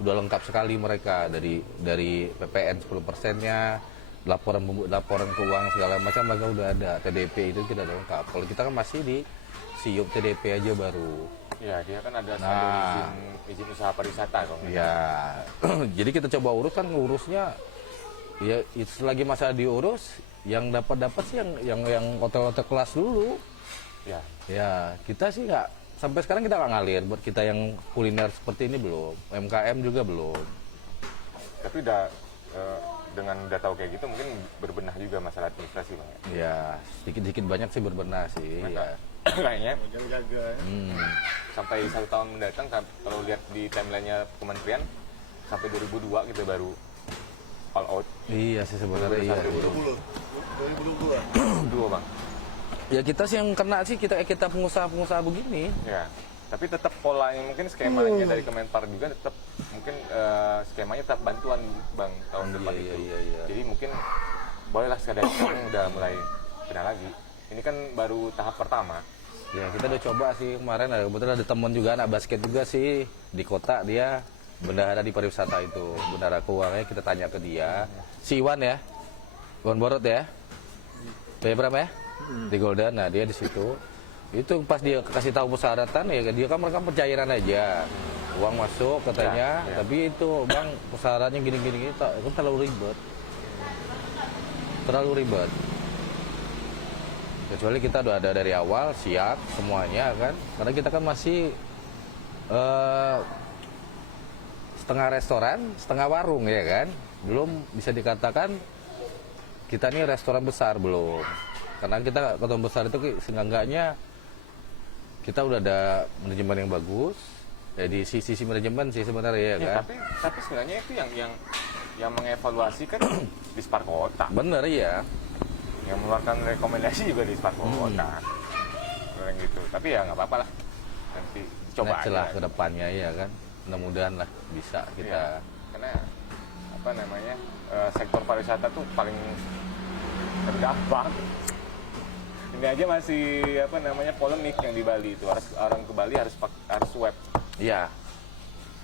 Udah lengkap sekali mereka dari PPN 10%-nya, laporan keuangan segala macam mereka udah ada. TDP itu kita udah lengkap. Kalau kita kan masih di siup TDP aja baru. Ya, dia kan ada izin usaha pariwisata dong. Ya, jadi kita coba urus kan ngurusnya. Ya, selagi masa diurus, yang dapat sih yang hotel-hotel kelas dulu. Ya. Ya, kita sih nggak sampai sekarang kita nggak ngalir. Buat kita yang kuliner seperti ini belum, UMKM juga belum. Tapi udah dengan udah tahu kayak gitu mungkin berbenah juga masalah administrasi Bang ya. Ya, sedikit-sedikit banyak sih berbenah sih. Ya. Kayaknya Jaga-jaga. sampai 1 tahun mendatang kalau lihat di timelinenya kementerian sampai 2002 gitu baru all out. Iya sih sebenarnya iya. 2022. Bang. Ya kita sih yang kena sih kita pengusaha begini. Ya. Tapi tetap polanya mungkin skemanya dari Kemenpar juga tetap mungkin skemanya tetap bantuan Bang tahun depan itu. Iya. Jadi mungkin bolehlah sekadar sekarang udah mulai kena lagi. Ini kan baru tahap pertama. Ya kita udah coba sih kemarin kebetulan ada teman juga anak basket juga sih di kota dia bendahara di pariwisata itu bendahara keuangannya kita tanya ke dia si Iwan ya Iwan Borot ya berapa ya di Golden nah dia di situ itu pas dia kasih tahu persyaratan ya dia kan mereka pencairan aja uang masuk katanya tapi itu Bang persyaratannya gini itu terlalu ribet kecuali kita udah ada dari awal siap semuanya kan karena kita kan masih setengah restoran setengah warung ya kan belum bisa dikatakan kita ini restoran besar belum karena kita restoran besar itu seenggaknya kita udah ada manajemen yang bagus ya di sisi manajemen sih sebenarnya ya kan tapi sebenarnya itu yang mengevaluasi kan di Spar Kota bener ya yang mengeluarkan rekomendasi juga di Spar Kota orang gitu tapi ya nggak apa-apa lah nanti coba aja ke depannya ya kan mudah-mudahan lah bisa kita karena apa namanya sektor pariwisata tuh paling terdampak ini aja masih apa namanya polemik yang di Bali itu orang ke Bali harus swab iya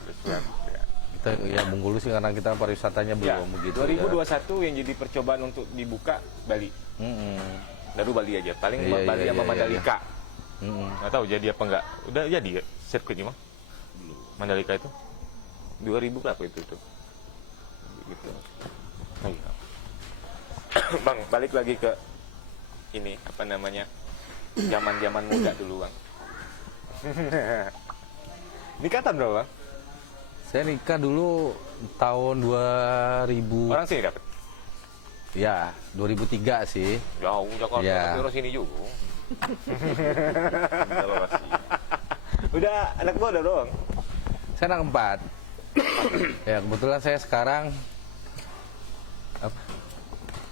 Sudah. Ya. Kita ya Bengkulu sih karena kita pariwisatanya Ya, belum begitu. 2021 yang jadi percobaan untuk dibuka Bali. Baru Bali aja, paling Iya, Bali iya, sama iya, Mandalika. Mm-mm. Nggak tahu jadi apa enggak. Udah jadi ya sirkuitnya mah? Belum. Mandalika itu 2000 berapa itu tuh? Gitu. Oh, iya. Bang, balik lagi ke ini apa namanya? Zaman-zaman muda dulu, Bang. Nikah tahun berapa, Bang? Saya nikah dulu tahun 2000. Orang sini dapat. Ya, 2003 sih. Jauh Jakarta, Ya. tapi orang sini juga. Bentar lokasi. Udah anak gua udah doang. Saya anak 4. Ya, kebetulan saya sekarang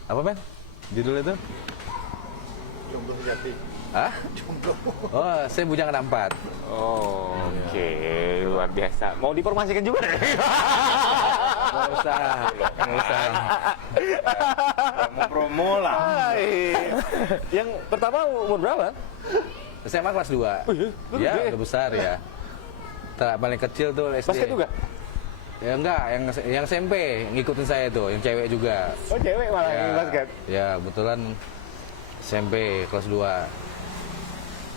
apa men? Judul itu? Jomblo sejati. Hah? Oh, saya bujang anak 4. Oh, oke, luar biasa. Mau dipromosikan juga deh. Nggak usah. Promo-promo lah. Hai. Yang pertama umur berapa? SMA kelas 2. Ya, udah besar ya. Paling kecil tuh SD. Basket juga? Ya enggak, yang SMP ngikutin saya tuh, yang cewek juga. Oh, cewek malah Ya, yang basket. ya kebetulan SMP kelas 2.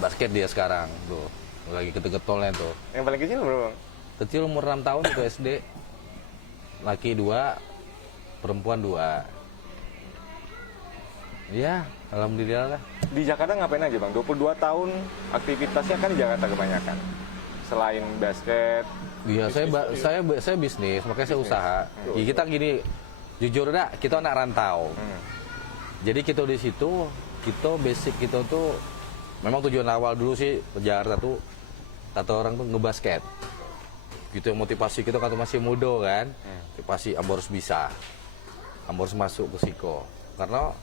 Basket dia sekarang tuh. Lagi getol-getolnya tuh. Yang paling kecil berapa, Bang? Kecil umur 6 tahun itu SD. Laki 2, perempuan 2. Ya, alhamdulillah lah. Di Jakarta ngapain aja, Bang? 22 tahun aktivitasnya kan di Jakarta kebanyakan. Selain basket, Iya, saya bisnis, makanya saya usaha. Ya, kita gini, jujur dah, kita anak rantau. Jadi kita di situ, kita basic kita tuh memang tujuan awal dulu sih ke Jakarta tuh kata orang tuh ngebasket. Gitu yang motivasi kita kata masih muda kan. Motivasi Ambo harus bisa. Ambo harus masuk ke Siko. Karena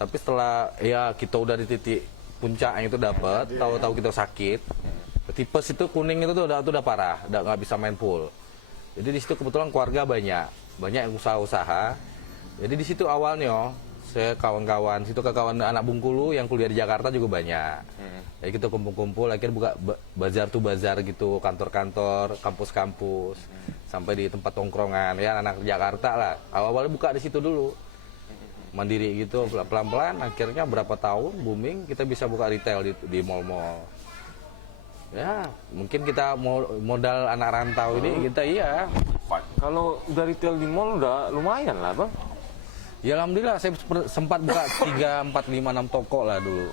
tapi setelah ya kita udah di titik puncaknya itu dapat, tahu-tahu kita sakit. Tipes itu kuning itu tuh udah parah, udah nggak bisa main pool. Jadi di situ kebetulan keluarga banyak yang usaha-usaha. Jadi di situ awalnya saya kawan-kawan, situ kawan anak Bengkulu yang kuliah di Jakarta juga banyak. Jadi kita kumpul-kumpul, akhirnya buka bazar tuh bazar gitu, kantor-kantor, kampus-kampus, sampai di tempat tongkrongan ya anak Jakarta lah. Awal-awalnya buka di situ dulu, mandiri gitu, pelan-pelan. Akhirnya berapa tahun booming, kita bisa buka retail di mall-mall. Ya, mungkin kita modal anak rantau ini kita iya. kalau udah retail di mall udah lumayan lah, Bang. Ya alhamdulillah saya sempat buka 3, 4, 5, 6 toko lah dulu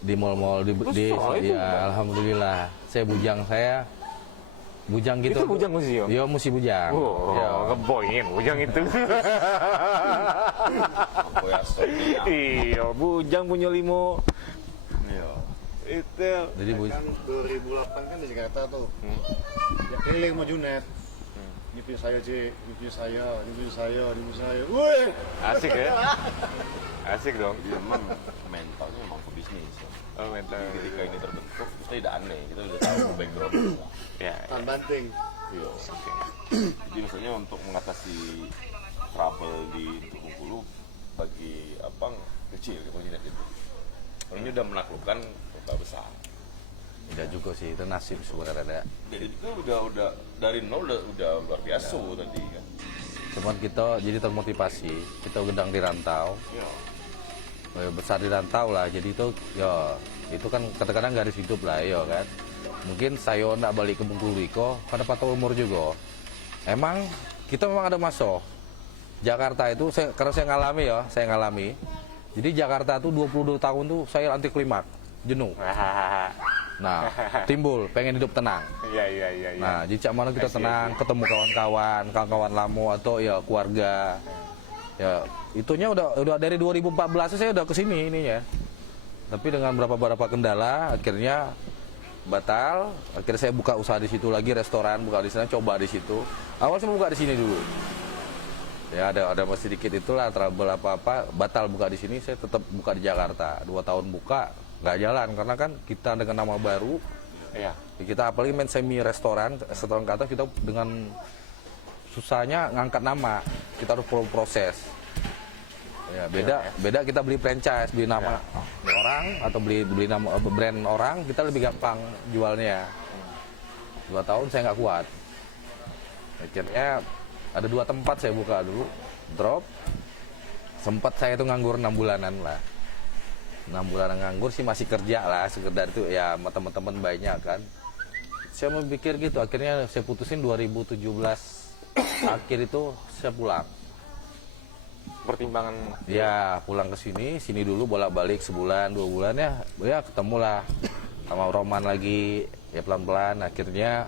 di mall-mall di ya alhamdulillah. Saya bujang gitu. Itu bujang museum? Iya, musi bujang. Oh, Ya. ngeboyin bujang itu. Iya, bujang punya limo. Iya. Itu. Jadi Kan 2008 kan di Jakarta tuh. Ya keliling sama Junet. Ini punya saya, Ci. Ini punya saya, ini punya saya, ini punya saya. Wih! Asik ya? Asik dong. Dia memang mentalnya memang pebisnis. Oh, mental. Jadi ketika ini terbentuk, kita tidak aneh. Kita udah tahu background. Ya. Tan banting. Iya. Jadi misalnya untuk mengatasi trouble di Bengkulu bagi abang kecil kemungkinan itu. Kalau ini udah menaklukkan kota besar. udah juga sih itu nasib sebenarnya. Jadi itu udah dari nol udah luar biasa tadi kan. Cuman kita jadi termotivasi, kita gedang di rantau. Iya. Besar di rantau lah, jadi itu ya itu kan kadang-kadang garis hidup lah ya kan. Mungkin saya ndak balik ke Bengkulu iko karena patah umur juga. Emang kita memang ada masuk Jakarta itu karena saya ngalami. Jadi Jakarta tuh 22 tahun tuh saya anti klimaks, jenuh. Nah, timbul pengen hidup tenang. Iya. Nah, jadi cak mana kita tenang, ketemu kawan-kawan lamo atau ya keluarga. Ya, itunya udah dari 2014 saya udah kesini ininya. Tapi dengan beberapa kendala, akhirnya batal. Akhirnya saya buka usaha di situ lagi, restoran, buka di sana, coba di situ. Awal saya buka di sini dulu. Ya ada masih sedikit itulah trouble apa-apa, batal buka di sini, saya tetap buka di Jakarta. 2 tahun buka, nggak jalan karena kan kita dengan nama baru. Iya. Kita apalagi main semi restoran ke atas kita dengan susahnya ngangkat nama, kita harus proses. Ya, beda kita beli franchise, beli nama orang atau beli nama brand orang, kita lebih gampang jualnya. 2 tahun saya nggak kuat. Akhirnya ada 2 tempat saya buka dulu, drop. Sempat saya itu nganggur 6 bulanan lah. 6 bulanan nganggur sih, masih kerja lah, sekedar itu ya sama teman-teman banyak kan. Saya mau pikir gitu, akhirnya saya putusin 2017 akhir itu saya pulang. Pertimbangan Ya pulang ke sini dulu bolak-balik sebulan 2 bulan ya ketemu lah sama Roman lagi ya pelan-pelan. Akhirnya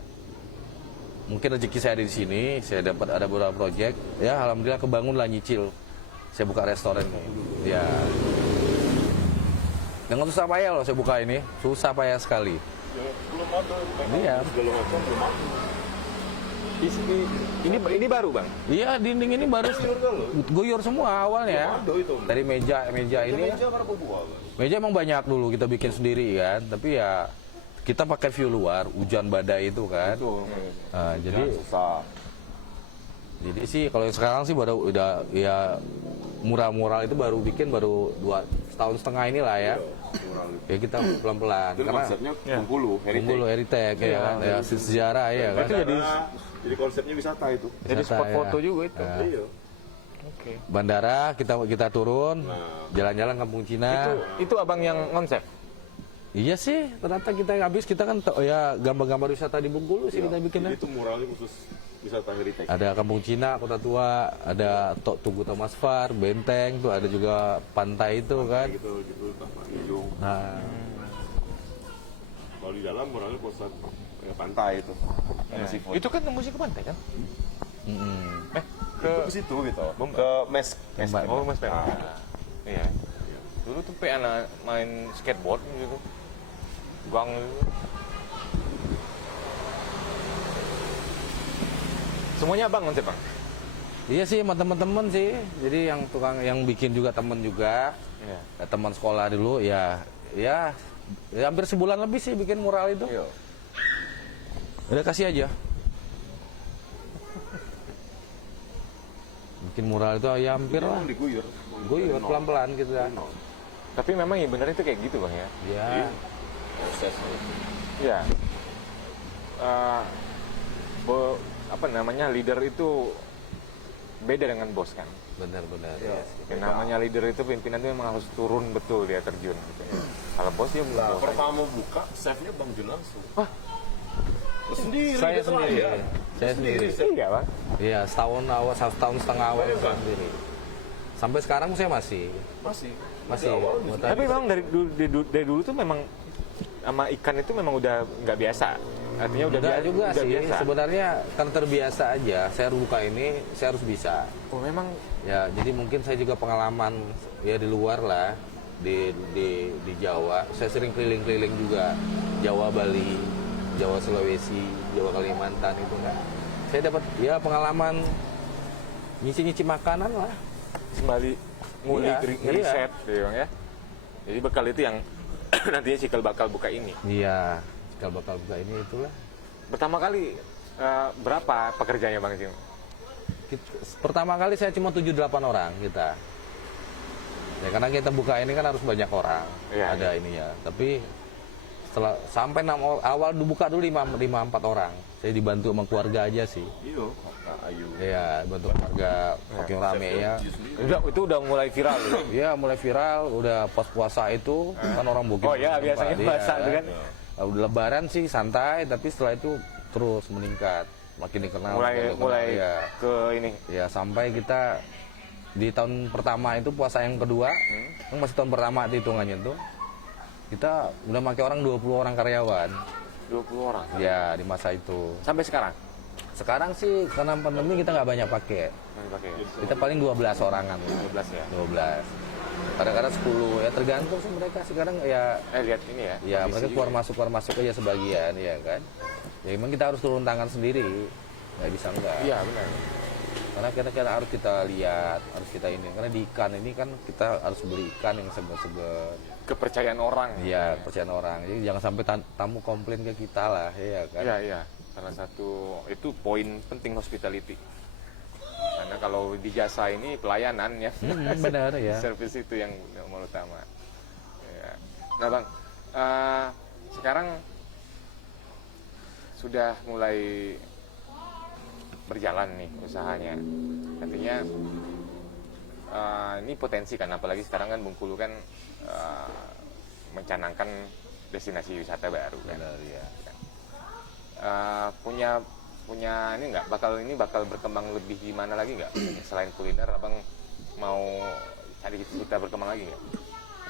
mungkin rezeki saya ada di sini, saya dapat ada beberapa project ya, alhamdulillah kebangun lah nyicil. Saya buka restoran ya. Dengan susah payah loh saya buka ini, susah payah sekali. Belum ada. Iya. Segala macam belum ada. ini baru bang. Iya, dinding ini baru guyur semua awalnya. Ada itu. Dari meja ini. Meja berapa buah? Meja emang banyak dulu kita bikin sendiri kan, tapi ya kita pakai view luar, hujan badai itu kan. Itu. Nah, Susah. jadi sih kalau sekarang sih baru udah ya mural-mural itu baru bikin baru 2,5 tahun inilah ya. Ya kita pelan-pelan Itu karena konsepnya Bengkulu, Bengkulu heritage ya kan, ya sejarah ya kan. Itu jadi konsepnya wisata itu. Jadi Wisata, spot ya. foto juga itu. Iya. Oke. Bandara kita turun, jalan-jalan kampung Cina. Itu abang yang konsep. Iya sih, ternyata kita kan ya gambar-gambar wisata di Bengkulu sih kita bikinnya. Jadi itu muralnya khusus wisata heritage. Ada Kampung Cina, Kota Tua, ada Tugu Thomas Far, Benteng, tuh ada juga pantai itu kan. Gitu Taman Hijau. Nah, Kalau di dalam muralnya pusat ya, pantai itu. Sama seafood. Itu kan tembusnya ke pantai kan? Ke situ gitu. Ke mes. Oh mas Pem. Iya. Dulu tuh anak main skateboard gitu. Gang gitu. Semuanya abang konsep bang? iya sih sama teman-teman sih. Jadi yang tukang yang bikin juga teman juga. Iya. Ya, teman sekolah dulu ya hampir sebulan lebih sih bikin mural itu. Iya. Udah kasih aja. Bikin mural itu ya hampir lah. Diguyur. Guyur pelan-pelan gitu ya. Tapi memang ya bener itu kayak gitu bang ya? Ya. Proses. Iya. Apa namanya, leader itu beda dengan bos kan? Benar-benar. Iya. Yang namanya leader itu pimpinan itu memang harus turun betul dia terjun. Gitu. Kalau bos dia belum. Nah, pertama buka, chefnya Bang Jun langsung. Wah, Sendiri. Saya dia sendiri. terakhir. Saya sendiri. iya bang. Iya, setahun setengah awal saya sendiri. Sampai sekarang saya masih. Masih. Tapi memang dari dulu tuh memang sama ikan itu memang udah nggak biasa. Artinya udah Enggak juga udah sih. biasa. Sebenarnya karena terbiasa aja. Saya harus buka ini, saya harus bisa. Oh memang. Ya, jadi mungkin saya juga pengalaman ya di luar lah, di Jawa. Saya sering keliling-keliling juga, Jawa, Bali, Jawa, Sulawesi, Jawa, Kalimantan itu kan. Saya dapat ya pengalaman nyicip-nyicip makanan lah. Kembali ngulik Iya, riset gitu bang ya. Jadi bekal itu yang nantinya cikal bakal buka ini. Iya, kalau bakal buka ini itulah. Pertama kali berapa pekerjanya bang sih? Pertama kali saya cuma 7-8 orang kita. Ya karena kita buka ini kan harus banyak orang. Iya, Ada ininya. Tapi setelah sampai 6 awal dibuka dulu 5-4 orang. Saya dibantu sama keluarga aja sih. Iya. Ayu. Iya, bantu keluarga makin rame ya. Itu udah mulai viral. Gitu. Iya, mulai viral, udah pas puasa itu kan orang booking. Oh iya, biasanya tempat, puasa iya. itu kan. Udah lebaran sih santai, tapi setelah itu terus meningkat. Makin dikenal. mulai ya. ke ini. Ya sampai kita di tahun pertama itu puasa yang kedua, kan masih tahun pertama hitungannya tuh, kita udah pakai orang 20 orang karyawan. 20 orang. Ya di masa itu. Sampai sekarang. Sekarang sih karena pandemi kita nggak banyak pakai. Masih pakai. Kita paling 12 orangan. 12 ya. 12. Kadang-kadang 10 ya tergantung sih mereka sekarang ya. Lihat ini ya. Ya kondisi mereka keluar masuk aja sebagian ya kan. Ya memang kita harus turun tangan sendiri. Nggak bisa enggak. Iya benar. Karena kita harus kita lihat, harus kita ini. Karena di ikan ini kan kita harus beli ikan yang segar-segar. Kepercayaan orang. Iya, kepercayaan orang. Jadi jangan sampai tamu komplain ke kita lah, ya kan. Iya, iya. Salah satu itu poin penting hospitality. Karena kalau di jasa ini pelayanan ya. Benar ya. Service itu yang nomor utama. Ya. Nah bang, sekarang sudah mulai berjalan nih usahanya. Artinya ini potensi kan, apalagi sekarang kan Bengkulu kan mencanangkan destinasi wisata baru kan. Benar, ya. Punya ini nggak bakal berkembang lebih gimana lagi nggak? Selain kuliner, abang mau cari kita berkembang lagi nggak?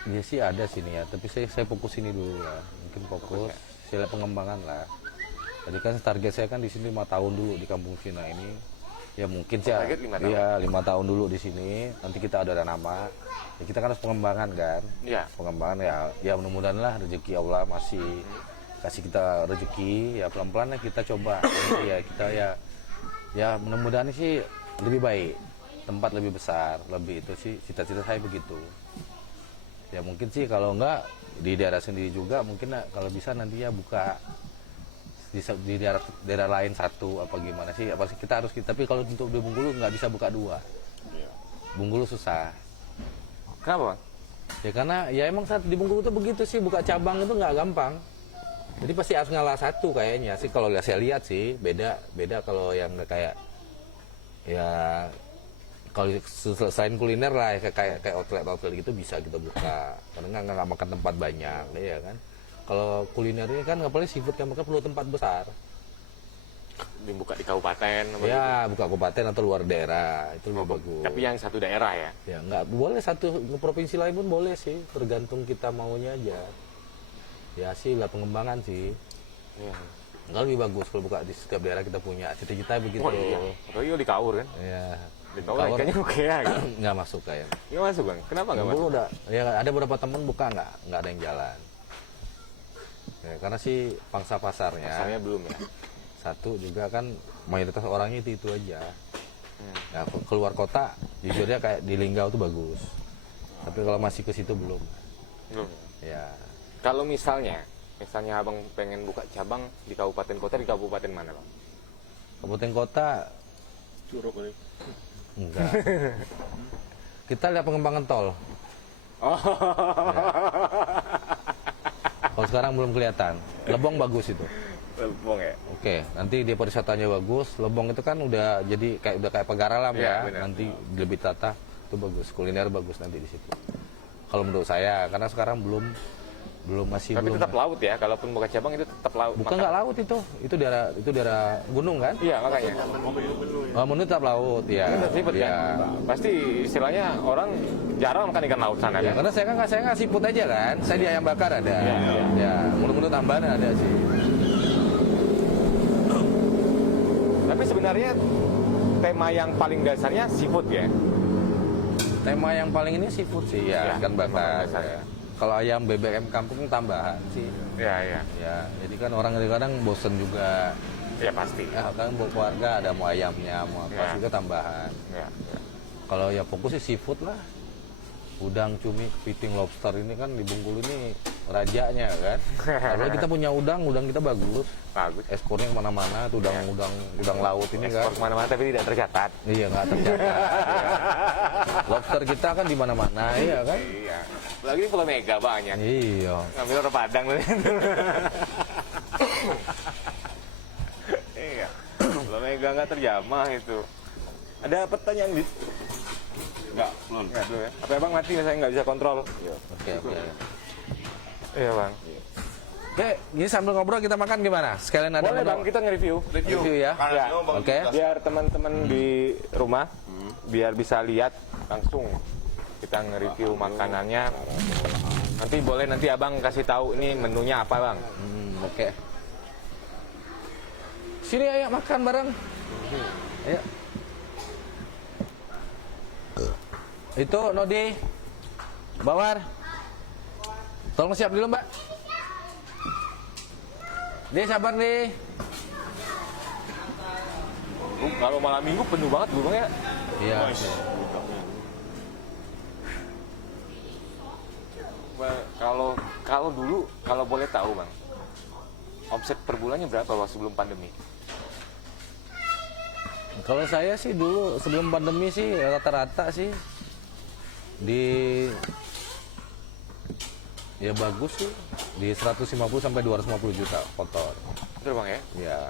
Ya sih ada sini ya, tapi saya fokus ini dulu lah. Mungkin fokus, saya lihat pengembangan lah. Jadi kan target saya kan di sini 5 tahun dulu di Kampung Cina ini. Ya mungkin sih Target 5 tahun? ya 5 tahun dulu di sini. Nanti kita ada nama. Ya, kita kan harus pengembangan kan. Iya. Pengembangan ya mudah-mudahan lah rezeki Allah masih kasih kita rezeki, ya pelan-pelan lah kita coba. Nanti ya kita ya mudah-mudahan sih lebih baik, tempat lebih besar, lebih itu sih cita-cita saya begitu. Ya mungkin sih kalau enggak di daerah sendiri juga mungkin kalau bisa nanti ya buka di daerah lain satu apa gimana sih, apa sih kita harus, tapi kalau untuk di Bengkulu nggak bisa buka 2. Bengkulu susah. Kenapa bang? Ya karena ya emang di Bengkulu tuh begitu sih, buka cabang itu nggak gampang. Jadi pasti harus ngalah satu kayaknya sih, kalau saya lihat sih beda kalau yang kayak ya kalau selain kuliner lah kayak outlet gitu bisa kita buka, karena nggak makan tempat banyak ya kan. Kalau kuliner ini kan apalagi seafood kan mereka perlu tempat besar. Dibuka di kabupaten Ya buka kabupaten atau luar daerah itu lebih bagus. tapi yang satu daerah ya. Ya nggak boleh satu provinsi lain pun boleh sih, tergantung kita maunya aja. Ya sih lah pengembangan sih. Iya. Enggak lebih bagus kalau buka di setiap daerah kita punya cita-cita begitu. Oh iya. Apalagi di Kaur kan. Ya. Di Kaur kayaknya oke ya. Kan? Nggak masuk kayak. Nggak masuk bang. Kenapa nggak Bengkulu masuk? udah ya ada beberapa temen buka nggak ada yang jalan. Ya, karena sih pangsa pasarnya. Pasarnya belum ya. Satu juga kan mayoritas orangnya itu aja. Nah, keluar kota jujurnya kayak di Linggau tuh bagus. Tapi kalau masih ke situ belum. Belum. Ya. Kalau misalnya abang pengen buka cabang di kabupaten kota, di kabupaten mana bang? Kabupaten kota Curug kali. enggak. Kita lihat pengembangan tol. Oh. Kalau sekarang belum kelihatan. Lebong bagus itu. Lebong ya. Oke, nanti dia pariwisatanya bagus. Lebong itu kan udah jadi kayak Pagaralam Iya, ya. benar. Nanti lebih tata itu bagus. Kuliner bagus nanti di situ. Kalau menurut saya, karena sekarang belum Tapi tetap laut ya. Kalaupun buka cabang itu tetap laut. bukan nggak laut itu daerah gunung kan? Iya makanya. Oh, menurut tetap laut ya. Tetap siput ya. kan. Pasti istilahnya orang jarang makan ikan laut sana Ya, kan. karena saya nggak siput aja kan. Saya di ayam bakar ada. Iya. Ya, menu-menu tambahan ada sih. Tapi sebenarnya tema yang paling dasarnya seafood ya. Tema yang paling ini seafood sih Ya, ya, ikan tema bakar. dasar. Ya. Kalau ayam BBM kampung tambahan sih. Iya. Ya, jadi kan orang kadang bosen juga. Ya pasti. Ya, kan buat keluarga ada mau ayamnya, mau apa Ya. juga tambahan. Ya. Kalau ya fokus sih seafood lah. Udang, cumi, kepiting, lobster ini kan di Bengkulu ini rajanya kan. Kalau kita punya udang kita bagus. Bagus. Ekspornya kemana-mana, tuh udang laut ini kan. Ekspor kemana-mana tapi tidak tercatat. Iya nggak tercatat. Ya. Lobster kita kan di mana-mana ya kan. Iya. Lagi di Pulau Mega banyak. Iya. Ngambil orang Padang. Iya. Pulau Mega nggak terjamah itu. Ada pertanyaan di? Enggak, belum. Nggak dulu ya. Apa abang mati saya nggak bisa kontrol? Oke. Iya bang. Oke, ini sambil ngobrol kita makan gimana? Sekalian ada Boleh menu. bang, kita nge-review. Review ya. Ya. Oke. Biar teman-teman di rumah biar bisa lihat langsung kita nge-review makanannya. Nanti boleh nanti abang kasih tahu ini menunya apa bang. Oke. Sini ayo makan bareng. Ayo. Itu Nodi. Bawar. Tolong siap dulu, Mbak. Dia sabar nih. Kalau malam minggu penuh banget bu bang ya. Iya. Kalau dulu kalau boleh tahu bang, omset per bulannya berapa waktu sebelum pandemi? Kalau saya sih dulu sebelum pandemi sih rata-rata sih di ya bagus sih di 150 sampai 250 juta kotor. Betul Bang ya. Ya,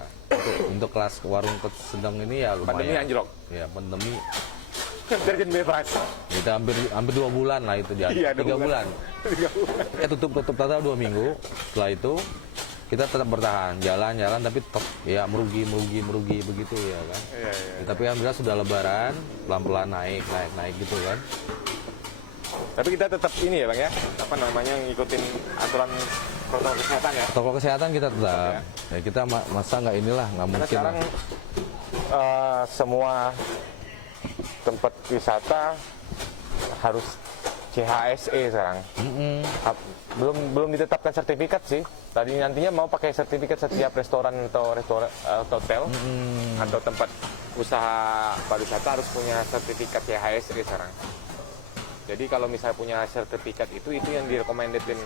untuk kelas warung sedang ini ya lumayan. Pandemi anjlok. Ya, pandemi. Terjun bebas. Kita hampir 2 bulan lah itu dia. Iya, 3 bulan. 3 bulan. Kita tutup total 2 minggu. Setelah itu kita tetap bertahan, jalan tapi tetap ya merugi begitu ya kan. Iya, iya. Ya, tapi alhamdulillah sudah lebaran, pelan-pelan naik gitu kan. Tapi kita tetap ini ya Bang ya, apa namanya, ngikutin aturan protokol kesehatan ya. Protokol kesehatan kita tetap. Ya, kita masa nggak inilah, nggak Karena mungkin. sekarang semua tempat wisata harus CHSE sekarang. Belum ditetapkan sertifikat sih. Tadi nantinya mau pakai sertifikat setiap restoran atau hotel atau tempat usaha pariwisata harus punya sertifikat CHSE sekarang. Jadi kalau misalnya punya sertifikat itu yang direkomendetin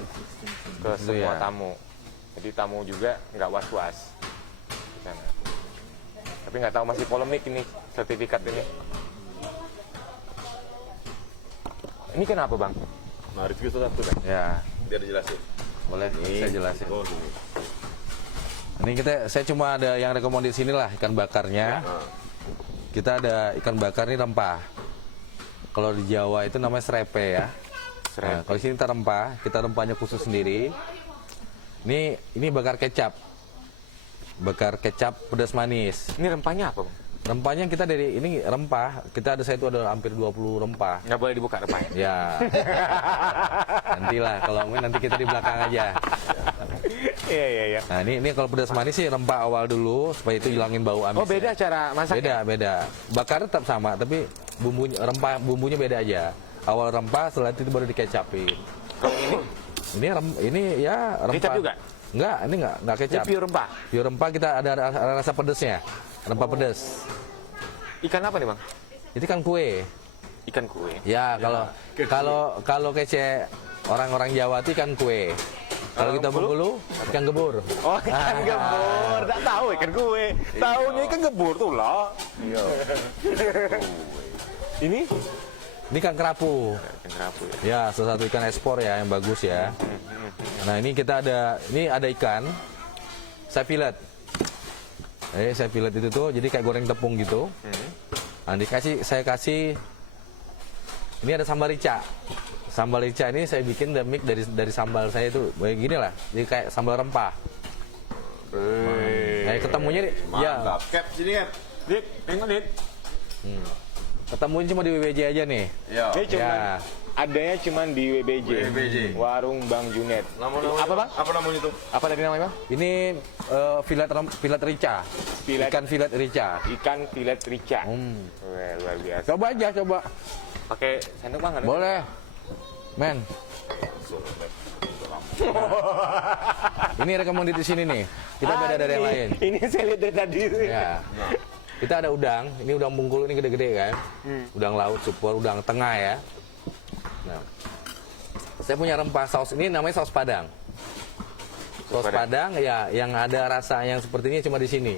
ke semua tamu. Jadi tamu juga nggak was-was di sana. Tapi nggak tahu, masih polemik ini sertifikat ini. Ini kenapa Bang? Nah, review satu kan? Ya, Biar dijelasin. boleh saya jelasin. Oh, sini. Ini saya cuma ada yang rekomendasi sini lah, ikan bakarnya. Kita ada ikan bakar ini rempah. Kalau di Jawa itu namanya serepe ya. Nah, kalau di sini kita rempahnya khusus sendiri. Ini bakar kecap. Bakar kecap pedas manis. Ini rempahnya apa Bang? Rempahnya kita dari ini rempah. Kita saya itu ada hampir 20 rempah. Nggak boleh dibuka rempahnya? Ya. Nantilah kalau nanti kita di belakang aja. Iya. Nah, ini kalau pedas manis sih rempah awal dulu supaya itu hilangin bau amis. Oh beda cara masaknya? Beda. Bakar tetap sama, tapi bumbunya beda aja. Awal rempah, setelah itu baru dikecapin. Kalau ini? Ini ya rempah. Kecap juga? Enggak, ini enggak kecap. Ini pure rempah? Pure rempah, kita ada rasa pedesnya. Rempah pedes. Ikan apa nih Bang? Itu kan kue. Ikan kue. Ya, kalau kece orang-orang Jawa itu kan kue. Kalau kita Bengkulu, ikan gebur. Oh, ikan gebur. Tak tahu ikan kue. Tahunya ikan gebur tuh lah. Iya. Ini ikan kerapu. ikan kerapu ya. Ya, salah satu ikan ekspor ya yang bagus ya. Nah, ini ada ikan. Saya filet. Saya filet itu tuh jadi kayak goreng tepung gitu. Nah, saya kasih ini ada sambal rica. Sambal rica ini saya bikin mix dari sambal saya itu kayak gini lah. Jadi kayak sambal rempah. Nah, ketemunya ya Mantap. Cap sini kan? Dit, tengok Dit. ketemunya cuma di WBJ aja nih. Iya. Ini cuma Ya. adanya cuma di WBJ. Warung Bang Junet. Apa Bang? Apa namanya itu? Apa tadi namanya Bang? Ini filet rica. Ikan filet rica. Ikan filet rica. Wah, luar biasa. Coba. Pakai sendok Bang? ada? Boleh. Men. Ini rekomendasi di sini nih. Kita beda dari yang lain. Ini saya lihat dari tadi. Ya. Kita ada udang. Ini udang Bengkulu ini gede-gede kan. Udang laut super, udang tengah ya. Nah. Saya punya rempah saus ini namanya saus Padang. Saus Padang ya yang ada rasa yang seperti ini cuma di sini.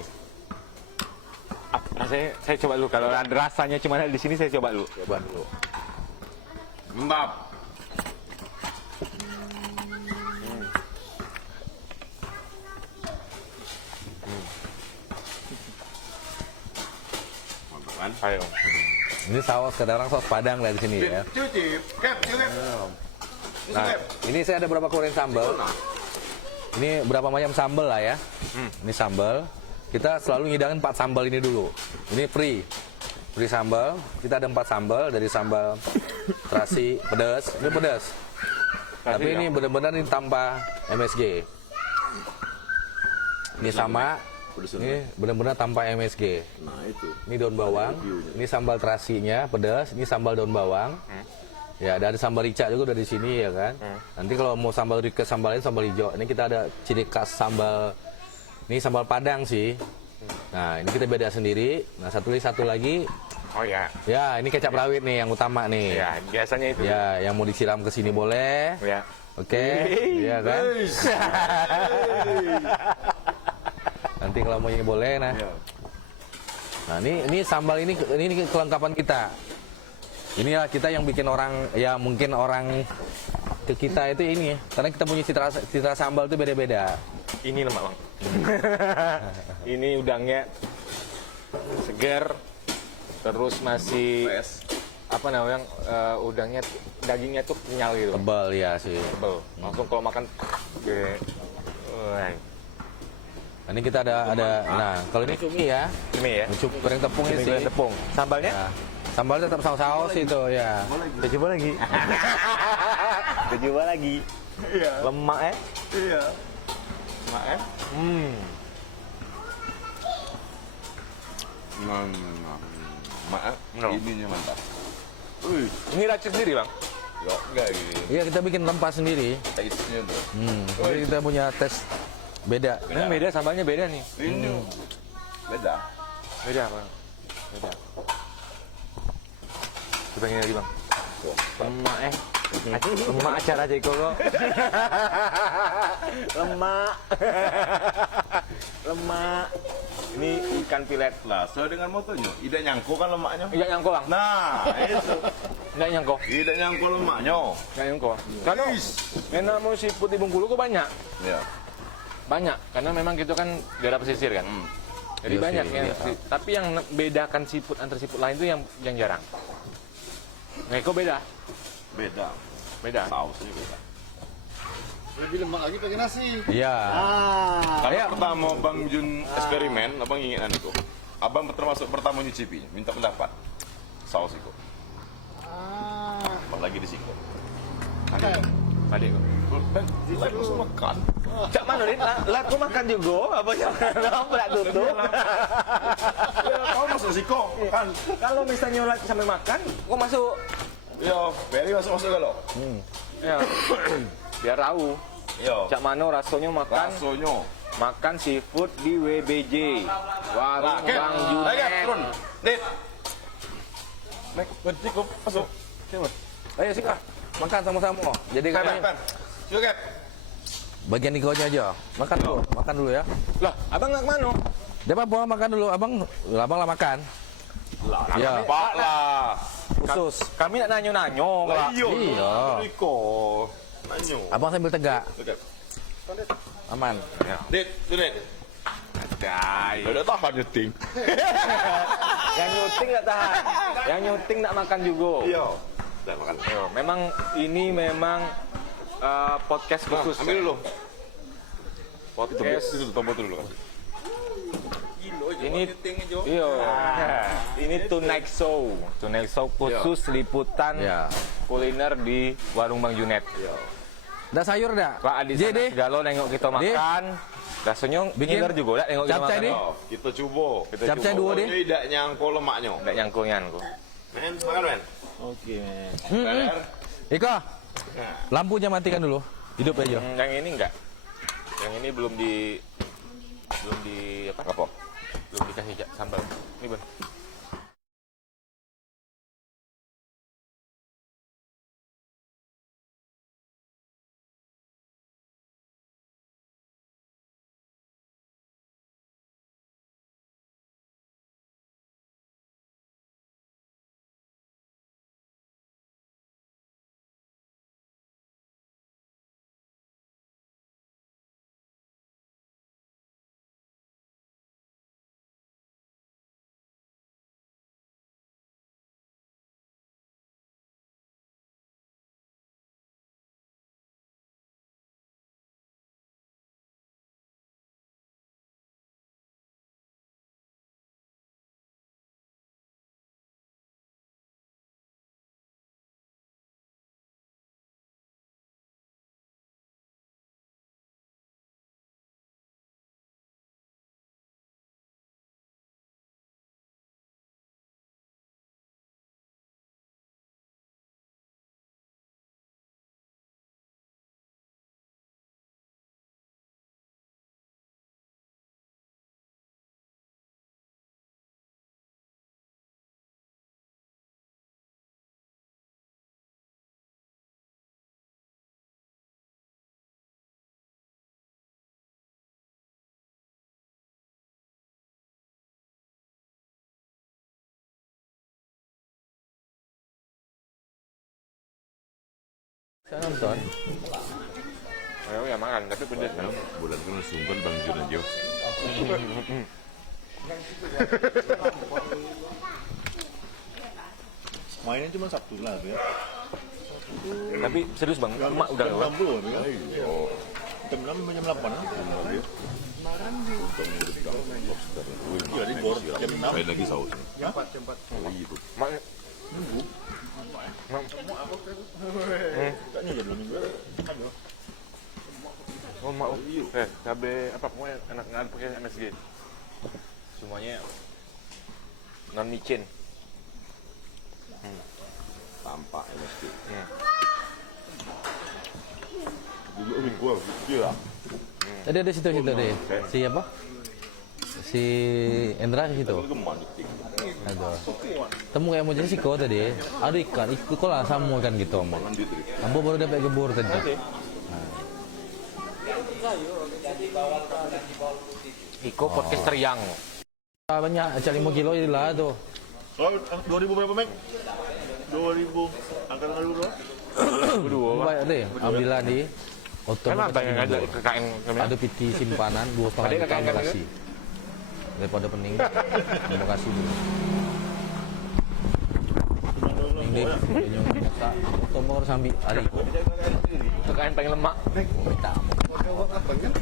Rasanya saya coba dulu. Kalau ada rasanya cuma ada di sini, saya coba dulu. Coba dulu. Mbap. Mantap kan? Ayo. Ini saus kadang saus Padang dari sini ya. Cuci. Cap. Nah, ini saya ada berapa goreng sambal. Ini berapa macam sambal lah ya. Ini sambal. Kita selalu ngidangin 4 sambal ini dulu. Ini free sambal. Kita ada 4 sambal dari sambal terasi, pedas. Ini pedas. Tapi ini benar-benar ini tanpa MSG. Ini sama. Ini benar-benar tanpa MSG. Nah itu. Ini daun bawang. Ini sambal terasinya pedas. Ini sambal daun bawang. Ya, ada sambal rica juga dari sini ya kan. Nanti kalau mau sambal rica, sambal lain sambal hijau. Ini kita ada ciri khas sambal. Ini sambal Padang sih. Nah, ini kita beda sendiri. Nah, satu lagi. Oh ya. Ya, ini kecap rawit nih yang utama nih. Ya, biasanya itu. Ya, yang mau disiram ke sini boleh. Ya. Oke. Iya kan? Nanti kalau mau ini boleh nah. Nah, ini sambal ini kelengkapan kita. Inilah kita yang bikin orang ya mungkin orang ke kita itu ini karena kita punya citra sambal itu beda-beda. Ini lemak bang. Ini udangnya segar, terus masih apa namanya udangnya dagingnya tuh kenyal gitu. Tebal ya sih. Tebel. Langsung kalau makan. Ini kita ada. Nah, kalau ini cumi ya. Cumi ya. Cumi goreng tepung ini Cumi sih. goreng tepung. Sambalnya? Ya. Sambal tetap saus itu ya. Kita coba lagi. Kita coba lagi. Iya. Lemak ya. Iya. Maaf. Maaf. No. Ininya mantap. Ini racik sendiri bang. Ya enggak gitu. Iya, kita bikin rempah sendiri. Taste-nya tuh. Jadi kita punya tes beda. Ini beda, sambalnya beda nih. Ini beda. Beda bang. Beda. Coba ini lagi bang. Lemak lemak acara Jeko kok. Lemak. Lemak. Ini ikan pilet. Lah, sesuai dengan motonya. Tidak nyangko kan lemaknya. Enggak nyangko bang. Nah, itu. Enggak nyangko. Tidak nyangko lemaknya. Enggak nyangko. Karena enak mau siput di Bengkulu kok banyak. Ya. Banyak. Karena memang gitu kan daerah pesisir kan. Jadi Iya banyak sih, yang. iya. Tapi yang bedakan siput antar siput lain itu yang jarang. Meko beda. Beda. Beda. Sausnya beda. Lebih lemak lagi pakai nasi. Iya. Karena pertama Bang Jun eksperimen, abang ingat itu. Abang termasuk pertama nyicipi, minta pendapat. Saus itu. Apalagi di sini. Adik kok. Dan like langsung makan. Cak mana Rin? Lah aku makan juga. Apa yang berat tutup? Ya, kau masuk siko kan? Kalau misalnya lagi sampai makan, kok masuk? Ya, Berry masuk kalau. Ya. Biar tahu. Yo, Cak Mano rasanya makan baksonya. seafood di WBJ. Warung Bang Junet. turun. Dit. Naik, cukup, masuk. Ayo sih Kak, makan sama-sama. Jadi Pen, kami pen. Cukup. bagian Nikonya aja. Makan dulu ya. Lah, abang nggak kemana? Dia apa makan dulu, abang lah makan. Lah, Ya. Pak lah. Khusus. Kami nak nanyo-nanyo. Kak. Iya. Riko. Nanyo. Abang sambil tegak, Cukup. aman. Dit, Dit. Dai. Udah tahan nyeting. Yang nyuting nggak tahan. Yang nyuting nak makan juga. Iya. Udah makan. Yo, memang ini podcast khusus. Ambil dulu. Podcast. Itu tombol dulu kan. Ini iya. Ini Tonight Show. Tonight Show khusus liputan Ya. kuliner di Warung Bang Junet. Dah sayur dah. Pak Adi Jadi, Segalo nengok kita makan. Rasanya Bikin ngiler juga dah nengok kita capcay makan. di. Oh, kita coba. Capcay dua deh. Tidak nyangko lemaknya. Nggak nyangkungan kok. Men, makan men. Oke. Bener. Iko, lampunya matikan dulu. Hidup aja. Yang ini enggak. Yang ini belum di apa? Belum dikasih sambal. Ini Bang. Saya nonton. Ya makan, tapi pedes kan. Bulan kan sumber Bang Jun aja. Mainnya cuma Sabtu lah tuh ya. Tapi serius bang, emak udah lewat. 60 ya. Jam 6 sampai jam 8 kan? Iya di bor jam 6. Lain lagi saus. Jam 4. Oh iya tuh. Mak, Kayaknya ya belum minggu. Aduh. oh mak, cabe apa pokoknya enak nggak pakai MSG. Semuanya non micin. Tampak MSG. Hmm. Dulu minggu gua, iya. Tadi ada situ deh. Si apa? Si Endra ke situ. Geman. Aduh. Temu kayak mau jadi sih kau tadi. Ada ikan, kau lah sama ikan gitu omong. Ambo baru dapat gebur tadi. Iko podcaster yang Banyak, cari 5 kilo lah tuh. Oh, 2000 berapa, Mek? 2000. Angkatan 2000 berdua. Baik deh, ambillah di otot. Kan abang yang ada KKN Ada piti simpanan 2,5 Ada juta KKN Bekasi. Daripada pening, Bekasi dulu. Ini dia nyata, otot mau sambil hari. KKN pengen lemak. Minta Wagawak apa kan?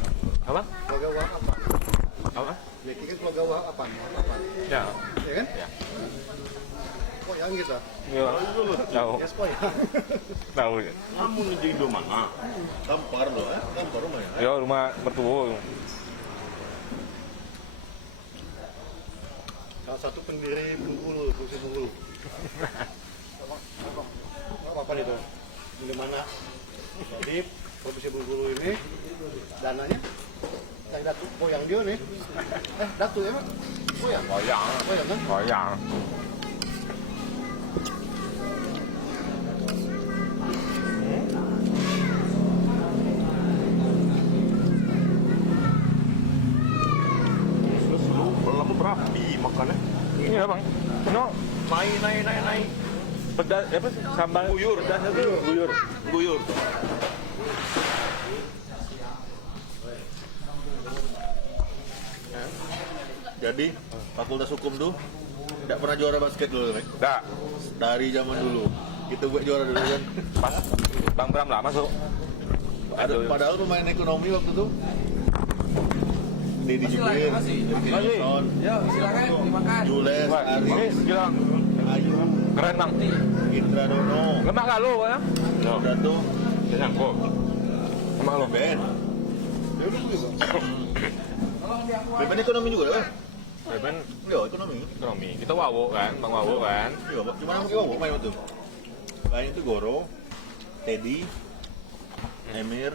Apa? Wagawak apa? Apa? Ya kan wagawak apa? Ya. Ya kan? Ya. Koyang kita. Iya. Tahu. Ya koyang. Tahu. Kamu ngejeng do mana? Tampar loh, tampar rumah ya. Ya rumah mertua. Salah satu pendiri Bengkulu, Kursi Bengkulu. Apa itu? Di mana? Jadi Provinsi Bengkulu ini dananya yang Datuk Koyang dia nih. Datuk ya, Pak? Koyang. Koyang kan? Koyang. Terus lu lama berapi makannya. Iya bang. No. Naik. Pedas apa sih? Sambal Guyur. pedasnya tuh guyur. Guyur. Jadi Fakultas Hukum tuh tidak pernah juara basket dulu, Mek. Dah. Dari zaman dulu. Kita buat juara dulu kan. Pas. Bang Bram lah masuk. Padahal pemain ekonomi waktu itu Deddy Jubir, Wilson, Jules, Wah, ini Aris, gila. Ayu, Keren bang. Indra Dono, Lemak gak lu ya? Dato, Jangan kok. Lemak lu. Ben. Ben ekonomi juga ya? Beben Iya, ekonomi. ekonomi. Kita wawo kan, bang wawo kan. Iya, cuma nama kita main waktu itu. Lain itu Goro, Teddy, Emir,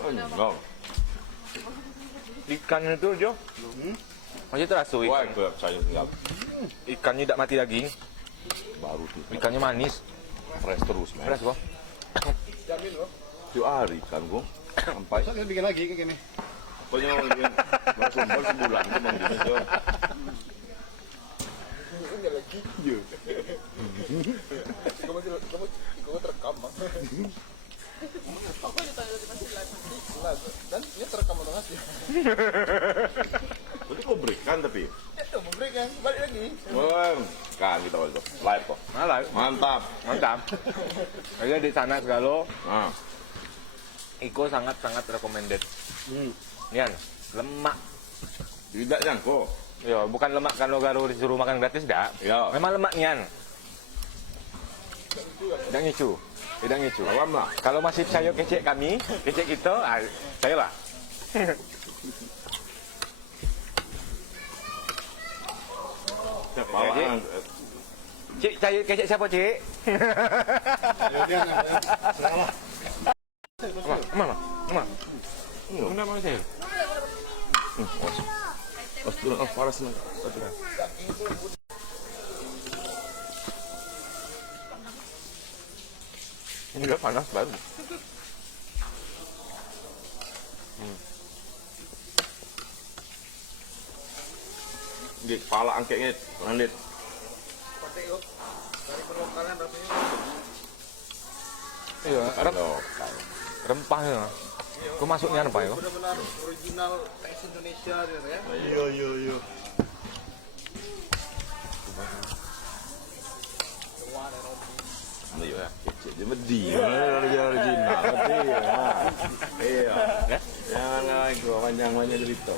Enggak. Ikannya itu Jo. Masih terasa Wah, ikan. saya tinggal Ikannya tidak mati daging. baru tuh. Ikannya manis. Fresh terus, men. Fresh kok. Tiap hari kan gua. Sampai kita bikin lagi kayak gini. pokoknya sumber sebulan itu Bang Jun aja. Tadi kau berikan tapi. Wah, kan kita waktu live kok. Malah. Mantap. Mantap. Saya di sana segalo. Nah, Iko sangat recommended. Nian, lemak. tidak nyangko. Yo, bukan lemak kalau Garo disuruh makan gratis dah. Ya. Memang lemak Nian. Tidak ngicu. Tidak ngicu. Awam lah. Kalau masih sayur kecek kami, kecek kita, saya lah. Siapa Jadi, lah? Cik, sayur kecek siapa, Cik? Salah. Mana? Mana mau saya? Oh, paras nih. Ini udah panas baru. Di kepala angkeknya, lanjut. Iya, lokal. rempah ya. Kok masuknya rempah ya? Benar-benar original teks Indonesia dia ya. Iya. Iya, kecil dia medi. Original, medi ya. Iya. Jangan lagi panjang-panjang cerita.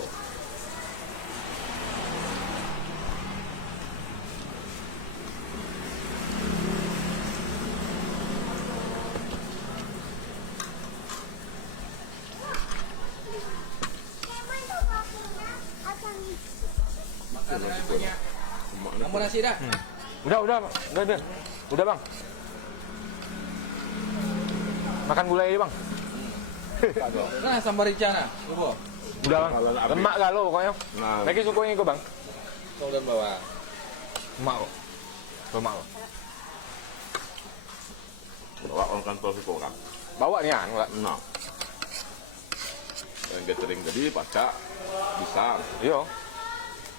Kamu nasi dah? Udah bang. Makan gulai aja bang. Nah, sambal rica nah. Coba. Udah bang. Kalau habis. Lemak galo pokoknya. Nah, Lagi sukunya gue bang. Tol dan bawang. Lemak kok. Lemak kok. bawa orang kantor si orang. Bawa nih anu lah. Nah. Yang catering tadi pasca bisa Iya.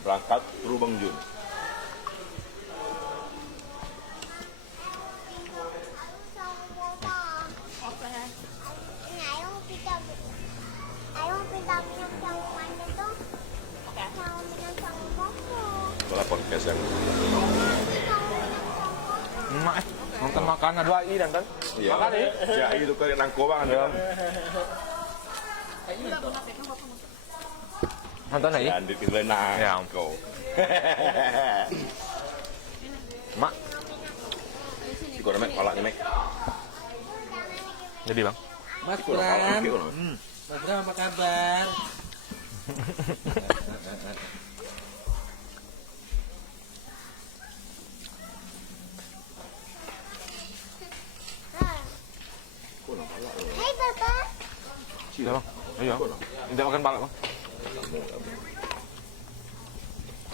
berangkat through Bang Jun. Setelah podcast yang Emak nonton makan ada AI dan kan. iya. Makan nih. Ya itu kan nangko banget ya. Nonton lagi. Dan di Tirena. Ya. Nangko. Mak. Si goreng palanya mek. Jadi bang. Mas Si goreng palanya Bram. mek. Mas Bram apa kabar? Hai Bapak. Iya bang. Iya. Tidak makan palak bang.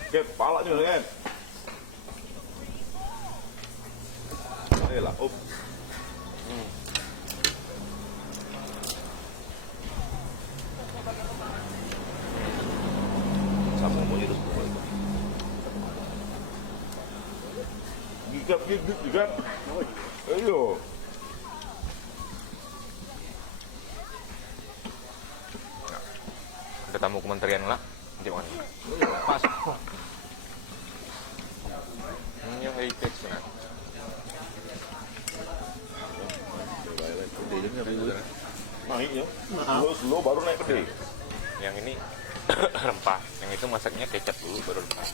Oke, palanya kan. Ayolah, up. Sama mau terus pokoknya. Gigap. Ayo. Ada tamu kementerian lah. Nanti makan. Pas. Ini yang heritage kan. Naiknya. Slow baru naik gede. Yang ini rempah. Yang itu masaknya kecap dulu baru rempah.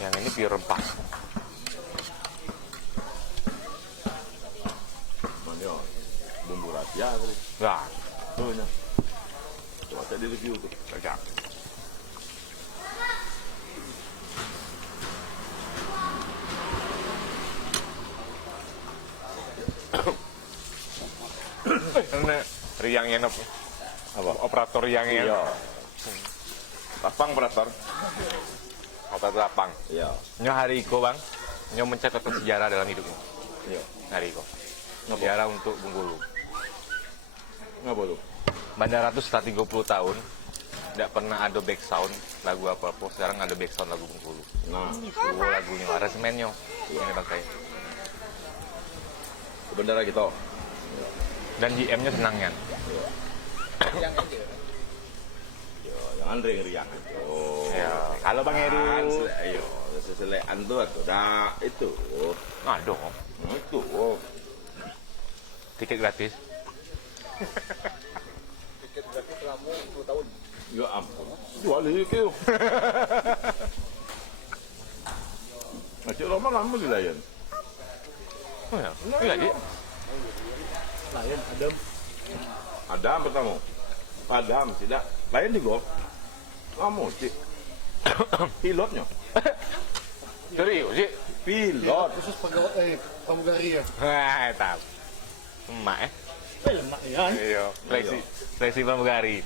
Yang ini pure rempah. Mana bumbu rahasia tadi. Nah, Tuh nya. Coba saya di review tuh. cocok. Ini riang enak. Apa? Operator yang Iya. enak. Lapang operator. Operator lapang. Iya. Nyo hari Iko bang, nyo mencatatkan sejarah dalam hidupnya. Iya. Hari Iko. Ngapa? Sejarah untuk Bengkulu. Ngapa tuh? Bandara tuh setelah 30 tahun tidak pernah ada back sound lagu apa-apa. Sekarang ada back sound lagu Bengkulu. Nah, Itu lagunya, aransemennya. Ini pakai. ke bandara kita. Dan GM-nya senangnya. Ya, yang Andre ngeriang itu. Ya, kalau Bang Heru. Ayo, seselean tuh tuh. Nah, itu. Ada. Nah, itu. Tiket gratis. Tiket gratis selama 10 tahun. Ya ampun. Jual itu. Macam Roma lama di Lion. Oh ya, iya Dik. Lain adem. Adam pertama. Adam tidak. Lion juga. Kamu cik. Pilotnya. Serius sih. Pilot. Khusus pegawai pramugari ya. Wah, tahu. Emak Lemak ya. Iya, flexi pramugari.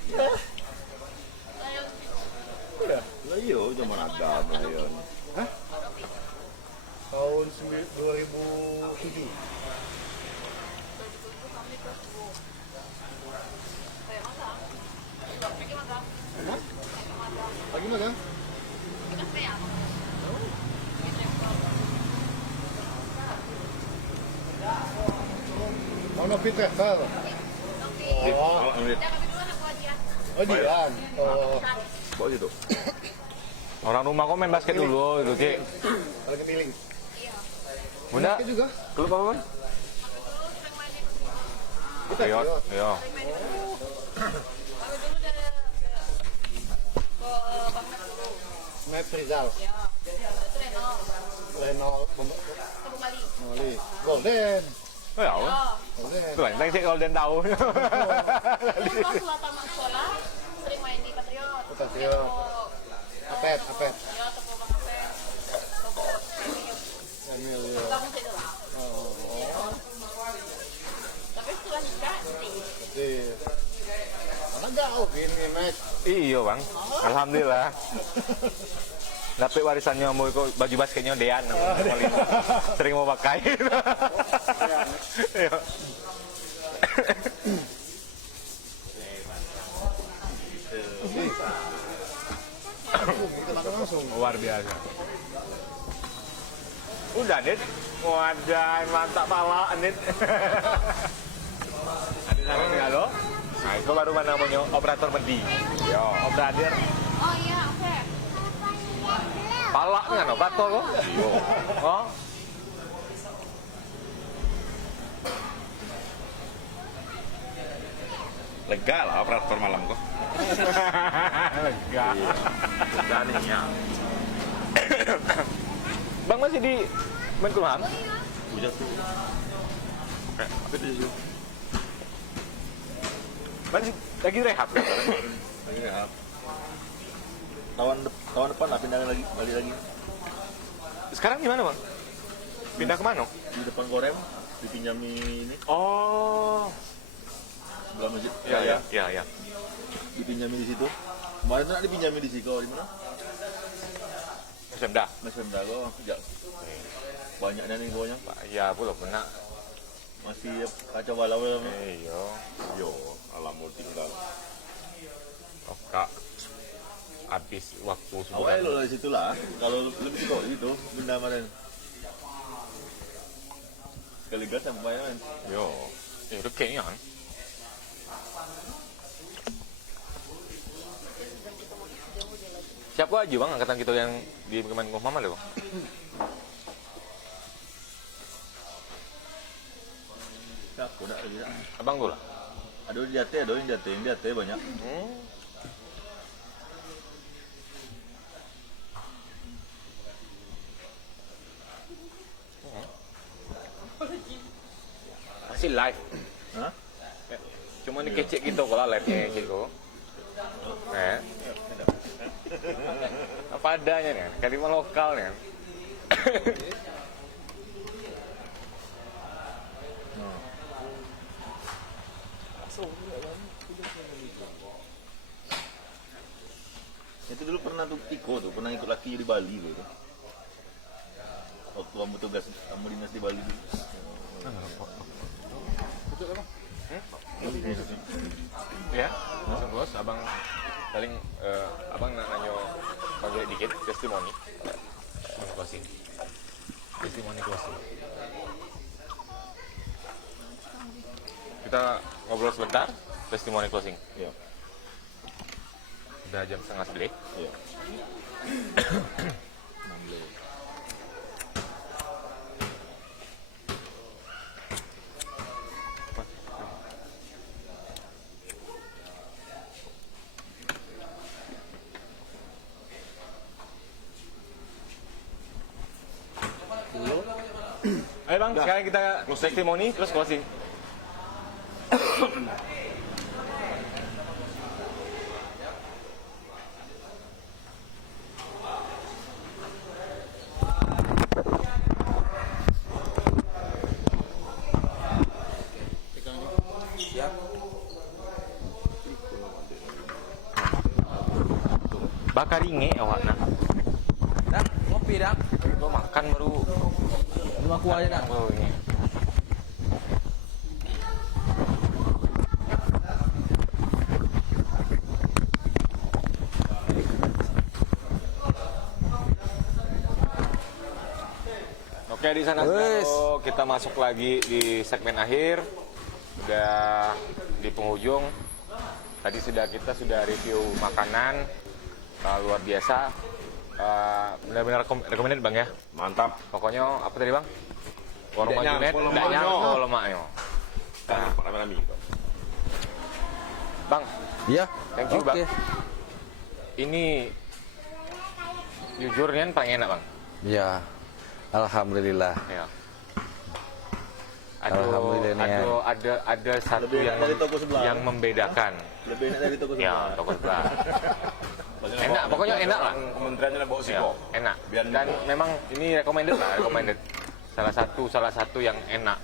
Udah. Lah iya, zaman Adam Lion. Tahun 2007. Lagi mana? Oh, Novi Travel. Oh, oh Dian. Oh, Kok gitu? Orang rumah kok main basket dulu gitu, Ki. kalau kepiling. Bunda, Basket juga. klub apa, Bang? Kita Riot. Riot. Iya. Map Rizal. Renault. Mali. Golden. Oh ya, Golden. tuh kan, sih Golden tahu. Setelah tamat sekolah, sering main di Patriot. Patriot. Apet. Ya, toko Bang Apet. Toko Kamil. Ya. kamu itu lah. Tapi setelah nikah, sih. Jadi, mana jauh gini, Mac. Iya, Bang. Alhamdulillah. Tapi warisannya mau ikut baju basketnya Dean. Sering mau pakai. Iya. Kita makan langsung. Luar biasa. Udah, Nit. Wadah, mantap pala, Nit. Ada nggak lo? Nah, itu baru mana namanya operator medi. Yo, operator. Oh iya, oke. Pala kan operator kok. Yo. Oh. Lega lah operator malam kok. Lega. Lega nih ya. Bang masih di Menkumham? Udah tuh. Oke, apa itu sih? Masih lagi rehab kan? Lagi ya. Tahun depan lah pindah lagi, balik lagi. Sekarang gimana, Bang? Pindah ke mana? Di depan Gorem dipinjami ini Oh. sebelah masjid. Iya. Dipinjami di situ. Kemarin tuh dipinjami di situ di mana? Sudah. Masih kok kerja. Banyaknya nih pokoknya. Ya, belum pernah. Masih kacau balau ya. Iya. Yo, alhamdulillah tinggal. Oh, Kak. Habis waktu Awalnya sebulan. lo dari situ lah. Kalau lebih sih kok gitu, benda kemarin. Sekali gas sampai kan. Yo. Itu kayaknya kan. Siapa aja, Bang, angkatan kita yang di Kemenkumham ada, Bang? Ya, udah lagi. Abang tuh lah. Ada di jate banyak. Masih live. Hah? Cuma ini kecil gitu kalau live-nya gitu. Apa adanya nih, kalimat lokal nih. Itu dulu pernah tuh Tiko tuh, pernah ikut laki di Bali gitu. Waktu kamu tugas, kamu dinas di Bali dulu. Ya, langsung close. Abang paling abang nanya bagi dikit testimoni. Closing. Testimoni closing. Kita ngobrol sebentar, testimoni closing. Iya. Udah jam 10:30. Iya. Ayo Bang, sekarang kita testimoni terus closing. Bakar inge awakna. Dah, ngopi dah. Lo makan baru Lu aku aja dah. oh ini. Oke, di sana kita masuk lagi di segmen akhir. udah di penghujung. Tadi kita sudah review makanan luar biasa. Benar-benar recommended Bang ya. Mantap. Pokoknya apa tadi Bang? Warung Tidak Majunet, nyangkul tidak lemaknya. nyangkul lemaknya. Rame-rame. Bang, Iya. thank you Bang. Oke. Ini jujur Nian paling enak Bang. Ya. Alhamdulillah. Ya. Alhamdulillah, Nian. Ada satu Lebih yang enak dari toko sebelah. yang membedakan. Lebih enak dari toko Ya, sebelah. toko sebelah. Enak, pokoknya enak lah. Kementeriannya bawa Ya, siko. enak. Biar Dan memang ini recommended lah, recommended. Salah satu yang enak.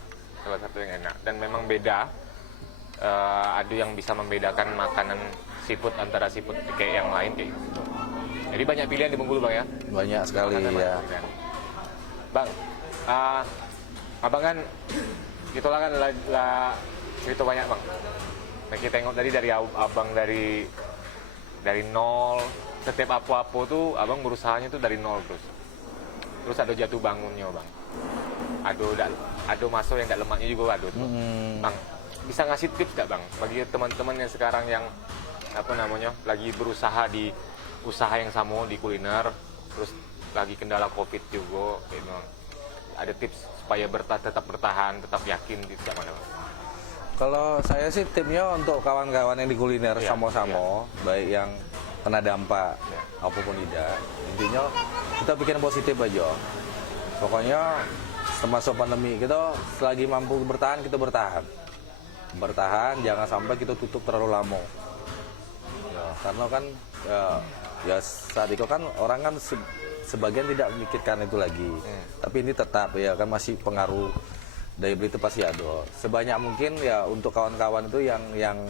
Salah satu yang enak. Dan memang beda. Ada yang bisa membedakan makanan seafood antara seafood kayak yang lain kayak gitu. Jadi banyak pilihan di Bengkulu Bang ya. Banyak sekali Makanan ya. banyak pilihan. Bang, abang kan kita kan cerita banyak Bang. Nah, kita tengok tadi dari abang dari nol, setiap apa-apa tuh abang berusahanya tuh dari nol terus ada jatuh bangunnya Bang, ada masuk yang gak lemaknya juga ada tuh. Bang, bisa ngasih tips gak Bang bagi teman-teman yang sekarang yang lagi berusaha di usaha yang sama di kuliner, terus lagi kendala covid juga gitu. Ada tips supaya tetap bertahan, tetap yakin di setiap mana Bang? Kalau saya sih tipnya untuk kawan-kawan yang di kuliner Iya, sama-sama, baik yang kena dampak apapun tidak, intinya kita bikin positif aja. Pokoknya termasuk pandemi kita selagi mampu bertahan, kita bertahan, jangan sampai kita tutup terlalu lama. Ya, karena kan ya saat itu kan orang kan sebagian tidak memikirkan itu lagi, tapi ini tetap ya kan masih pengaruh. Daya beli itu pasti ada. Sebanyak mungkin ya untuk kawan-kawan itu yang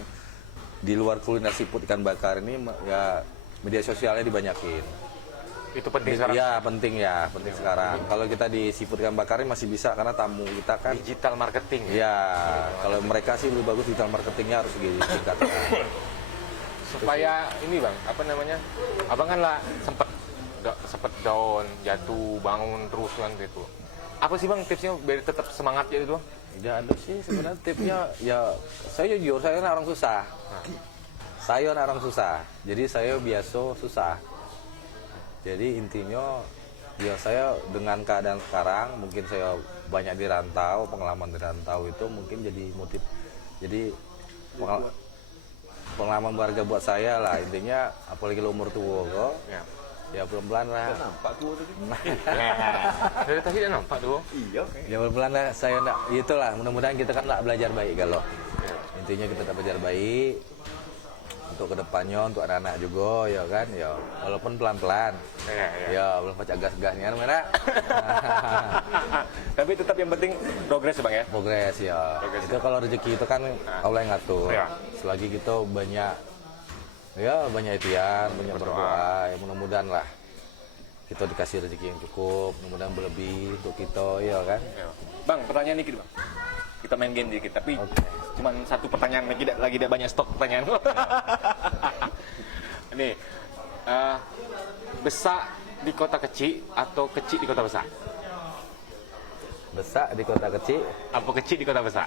di luar kuliner seafood ikan bakar ini ya media sosialnya dibanyakin. Itu penting sekarang. Ya penting sekarang. Kalau kita di seafood ikan bakar ini masih bisa karena tamu kita kan. Digital marketing Ya kalau mereka sih lebih bagus digital marketingnya harus ditingkatkan. supaya ini Bang, abang kan lah sempet down, jatuh, bangun terus kan gitu. Apa sih Bang tipsnya biar tetap semangat gitu Bang? Ya ada sih sebenarnya tipnya ya saya jujur saya orang susah. Saya orang susah. Jadi saya biasa susah. Jadi intinya ya saya dengan keadaan sekarang mungkin saya banyak di rantau, pengalaman di rantau itu mungkin jadi motif. Jadi pengalaman berharga buat saya lah intinya, apalagi lo umur tua kok. Ya pelan-pelan lah. Nampak tuh tadi. Dari tadi dia nampak tuh. Iya. Ya pelan-pelan lah saya enggak itulah mudah-mudahan kita kan enggak belajar baik kalau. Intinya kita tak belajar baik untuk kedepannya, untuk anak-anak juga ya kan ya walaupun pelan-pelan. Ya belum pacak gas-gasnya kan mana. Tapi tetap yang penting progres Bang ya. Progres ya. Itu kalau rezeki itu kan Allah yang ngatur. Ya. Selagi kita banyak ikhtiar, banyak berdoa, ya mudah-mudahan lah kita dikasih rezeki yang cukup, mudah-mudahan berlebih untuk kita ya kan. Bang, pertanyaan dikit Bang. Kita main game dikit, tapi cuman satu pertanyaan lagi tidak banyak stok pertanyaan. Nih, besar di kota kecil atau kecil di kota besar? Besar di kota kecil, Apa kecil di kota besar?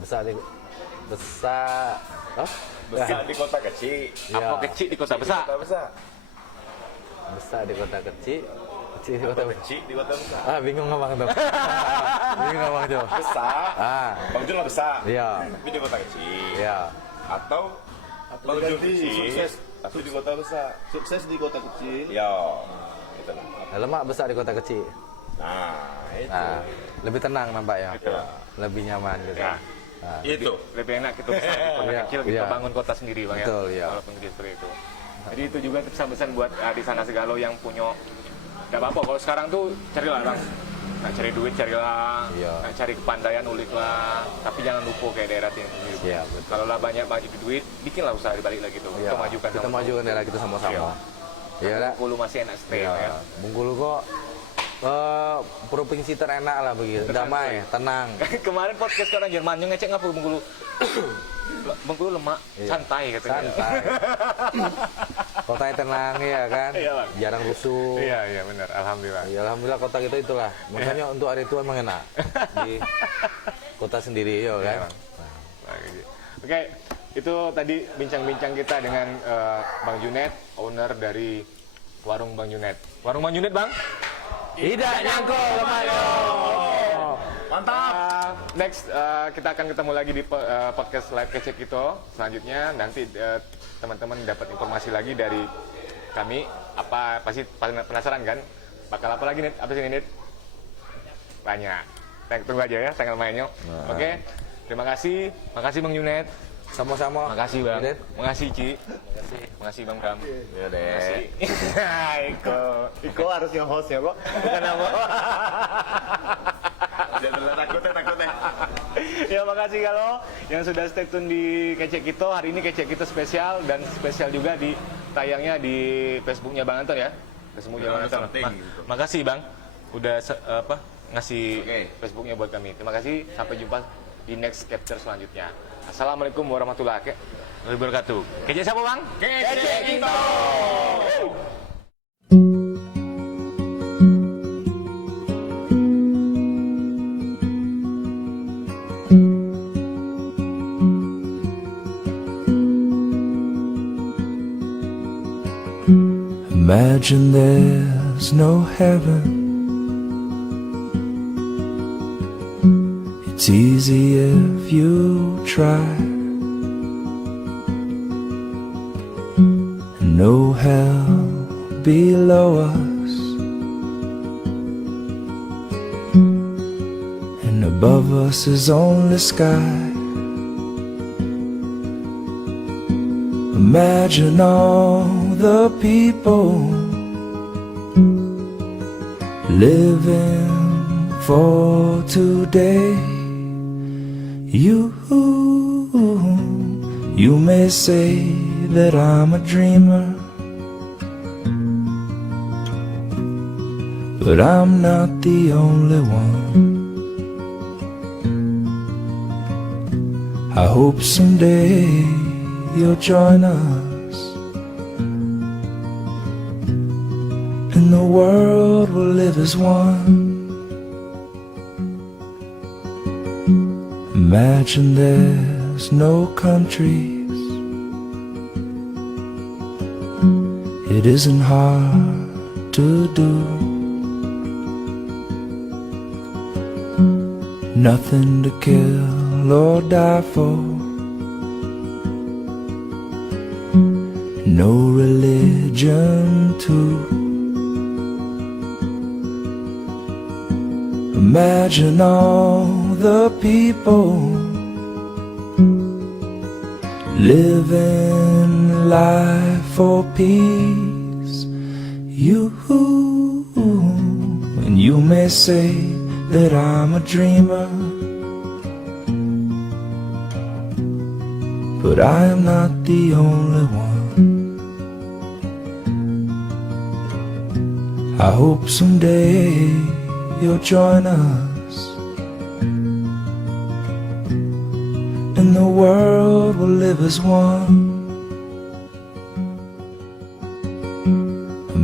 besar Besar di kota kecil. Ya. Apa kecil di kota besar? Kota besar. besar di kota kecil di kota besar. Kecil di kota besar. Bingung ngomong tuh. Bingung ngomong tuh. Besar. Bang Jun lah besar. Iya. Tapi di kota kecil. Iya. Atau Bang Jun diganti, kecil. sukses. Tapi di kota besar. Sukses di kota kecil. Ya. Itu lah. Lemak besar di kota kecil. Nah, itu. Nah, lebih tenang nampaknya. Ya. Lebih nyaman gitu. Ya. Nah, Itu. Lebih enak kita besar di kota Iya, kecil, kita iya. bangun kota sendiri Bang ya. Betul, iya. Walaupun kecil seperti itu. Jadi itu juga pesan-pesan buat di sana segala yang punya. Gak apa-apa, kalau sekarang tuh carilah Bang. Nah, cari duit, carilah. Iya. Nah, cari kepandaian, uliklah. Tapi jangan lupa kayak daerah sendiri. Iya, betul. Kalau lah banyak duit, bikinlah usaha dibalik lagi tuh. Iya. Kita majukan Kita sama-sama. majukan daerah kita sama-sama. Iya lah. Bengkulu masih enak stay Iya. ya. Bengkulu kok provinsi terenak lah begitu. Damai, tenang. Kemarin podcast orang Jermannya ngecek ngapa Bengkulu. Bengkulu lemak, Iya. santai katanya. Santai. Kotanya tenang ya kan. Iya, Bang. Jarang rusuh. Iya benar, alhamdulillah. Ya, alhamdulillah kota kita itulah. Makanya untuk hari itu emang enak. Di kota sendiri ya kan. Iya, Bang. Nah, Oke, itu tadi bincang-bincang kita dengan Bang Junet, owner dari Warung Bang Junet. Warung Bang Junet, Bang? Tidak nyangkul kemana. Mantap. Next kita akan ketemu lagi di podcast live kece kita selanjutnya. Nanti teman-teman dapat informasi lagi dari kami. Apa pasti penasaran kan? Bakal apa lagi nih? Apa sih ini? Banyak. Tunggu aja ya tanggal mainnya. Oke. Terima kasih. Makasih Bang Junet. Sama-sama. Makasih Bang. Junet. Makasih Ci. Makasih Bang Bram. Ya deh. Iko harus yang hostnya kok. Bukan apa. Jangan takutnya. Ya makasih kalau yang sudah stay tune di Kece Kito. Hari ini Kece Kito spesial dan spesial juga di tayangnya di Facebooknya Bang Anton ya. Facebooknya Bang Anton. Makasih Bang udah ngasih Facebooknya buat kami. Terima kasih. Sampai jumpa di next capture selanjutnya. Assalamualaikum warahmatullahi wabarakatuh. Kece siapa Bang? Kece Kito. Imagine there's no heaven. It's easy if you try. No hell below us, and above us is only sky. Imagine all the people living for today. You may say that I'm a dreamer, but I'm not the only one. I hope someday you'll join us, and the world will live as one. Imagine there's no countries. It isn't hard to do. Nothing to kill or die for. No religion too. Imagine all the people living life for peace. And you may say that I'm a dreamer, but I am not the only one. I hope someday you'll join us, and the world will live as one.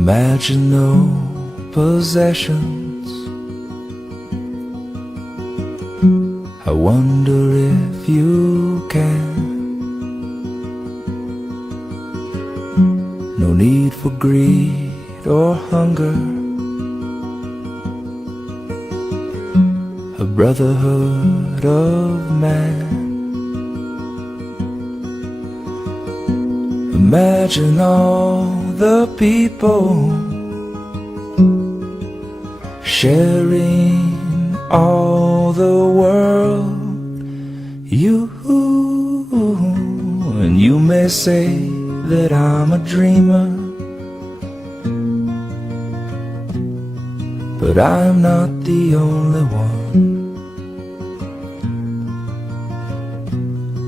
Imagine no possessions. I wonder if you can. No need for greed or hunger. A brotherhood of man. Imagine all the people sharing all the world. And you may say that I'm a dreamer, but I'm not the only one.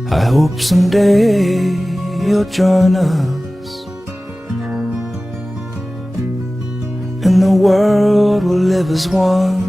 I hope someday you'll join us, and the world will live as one.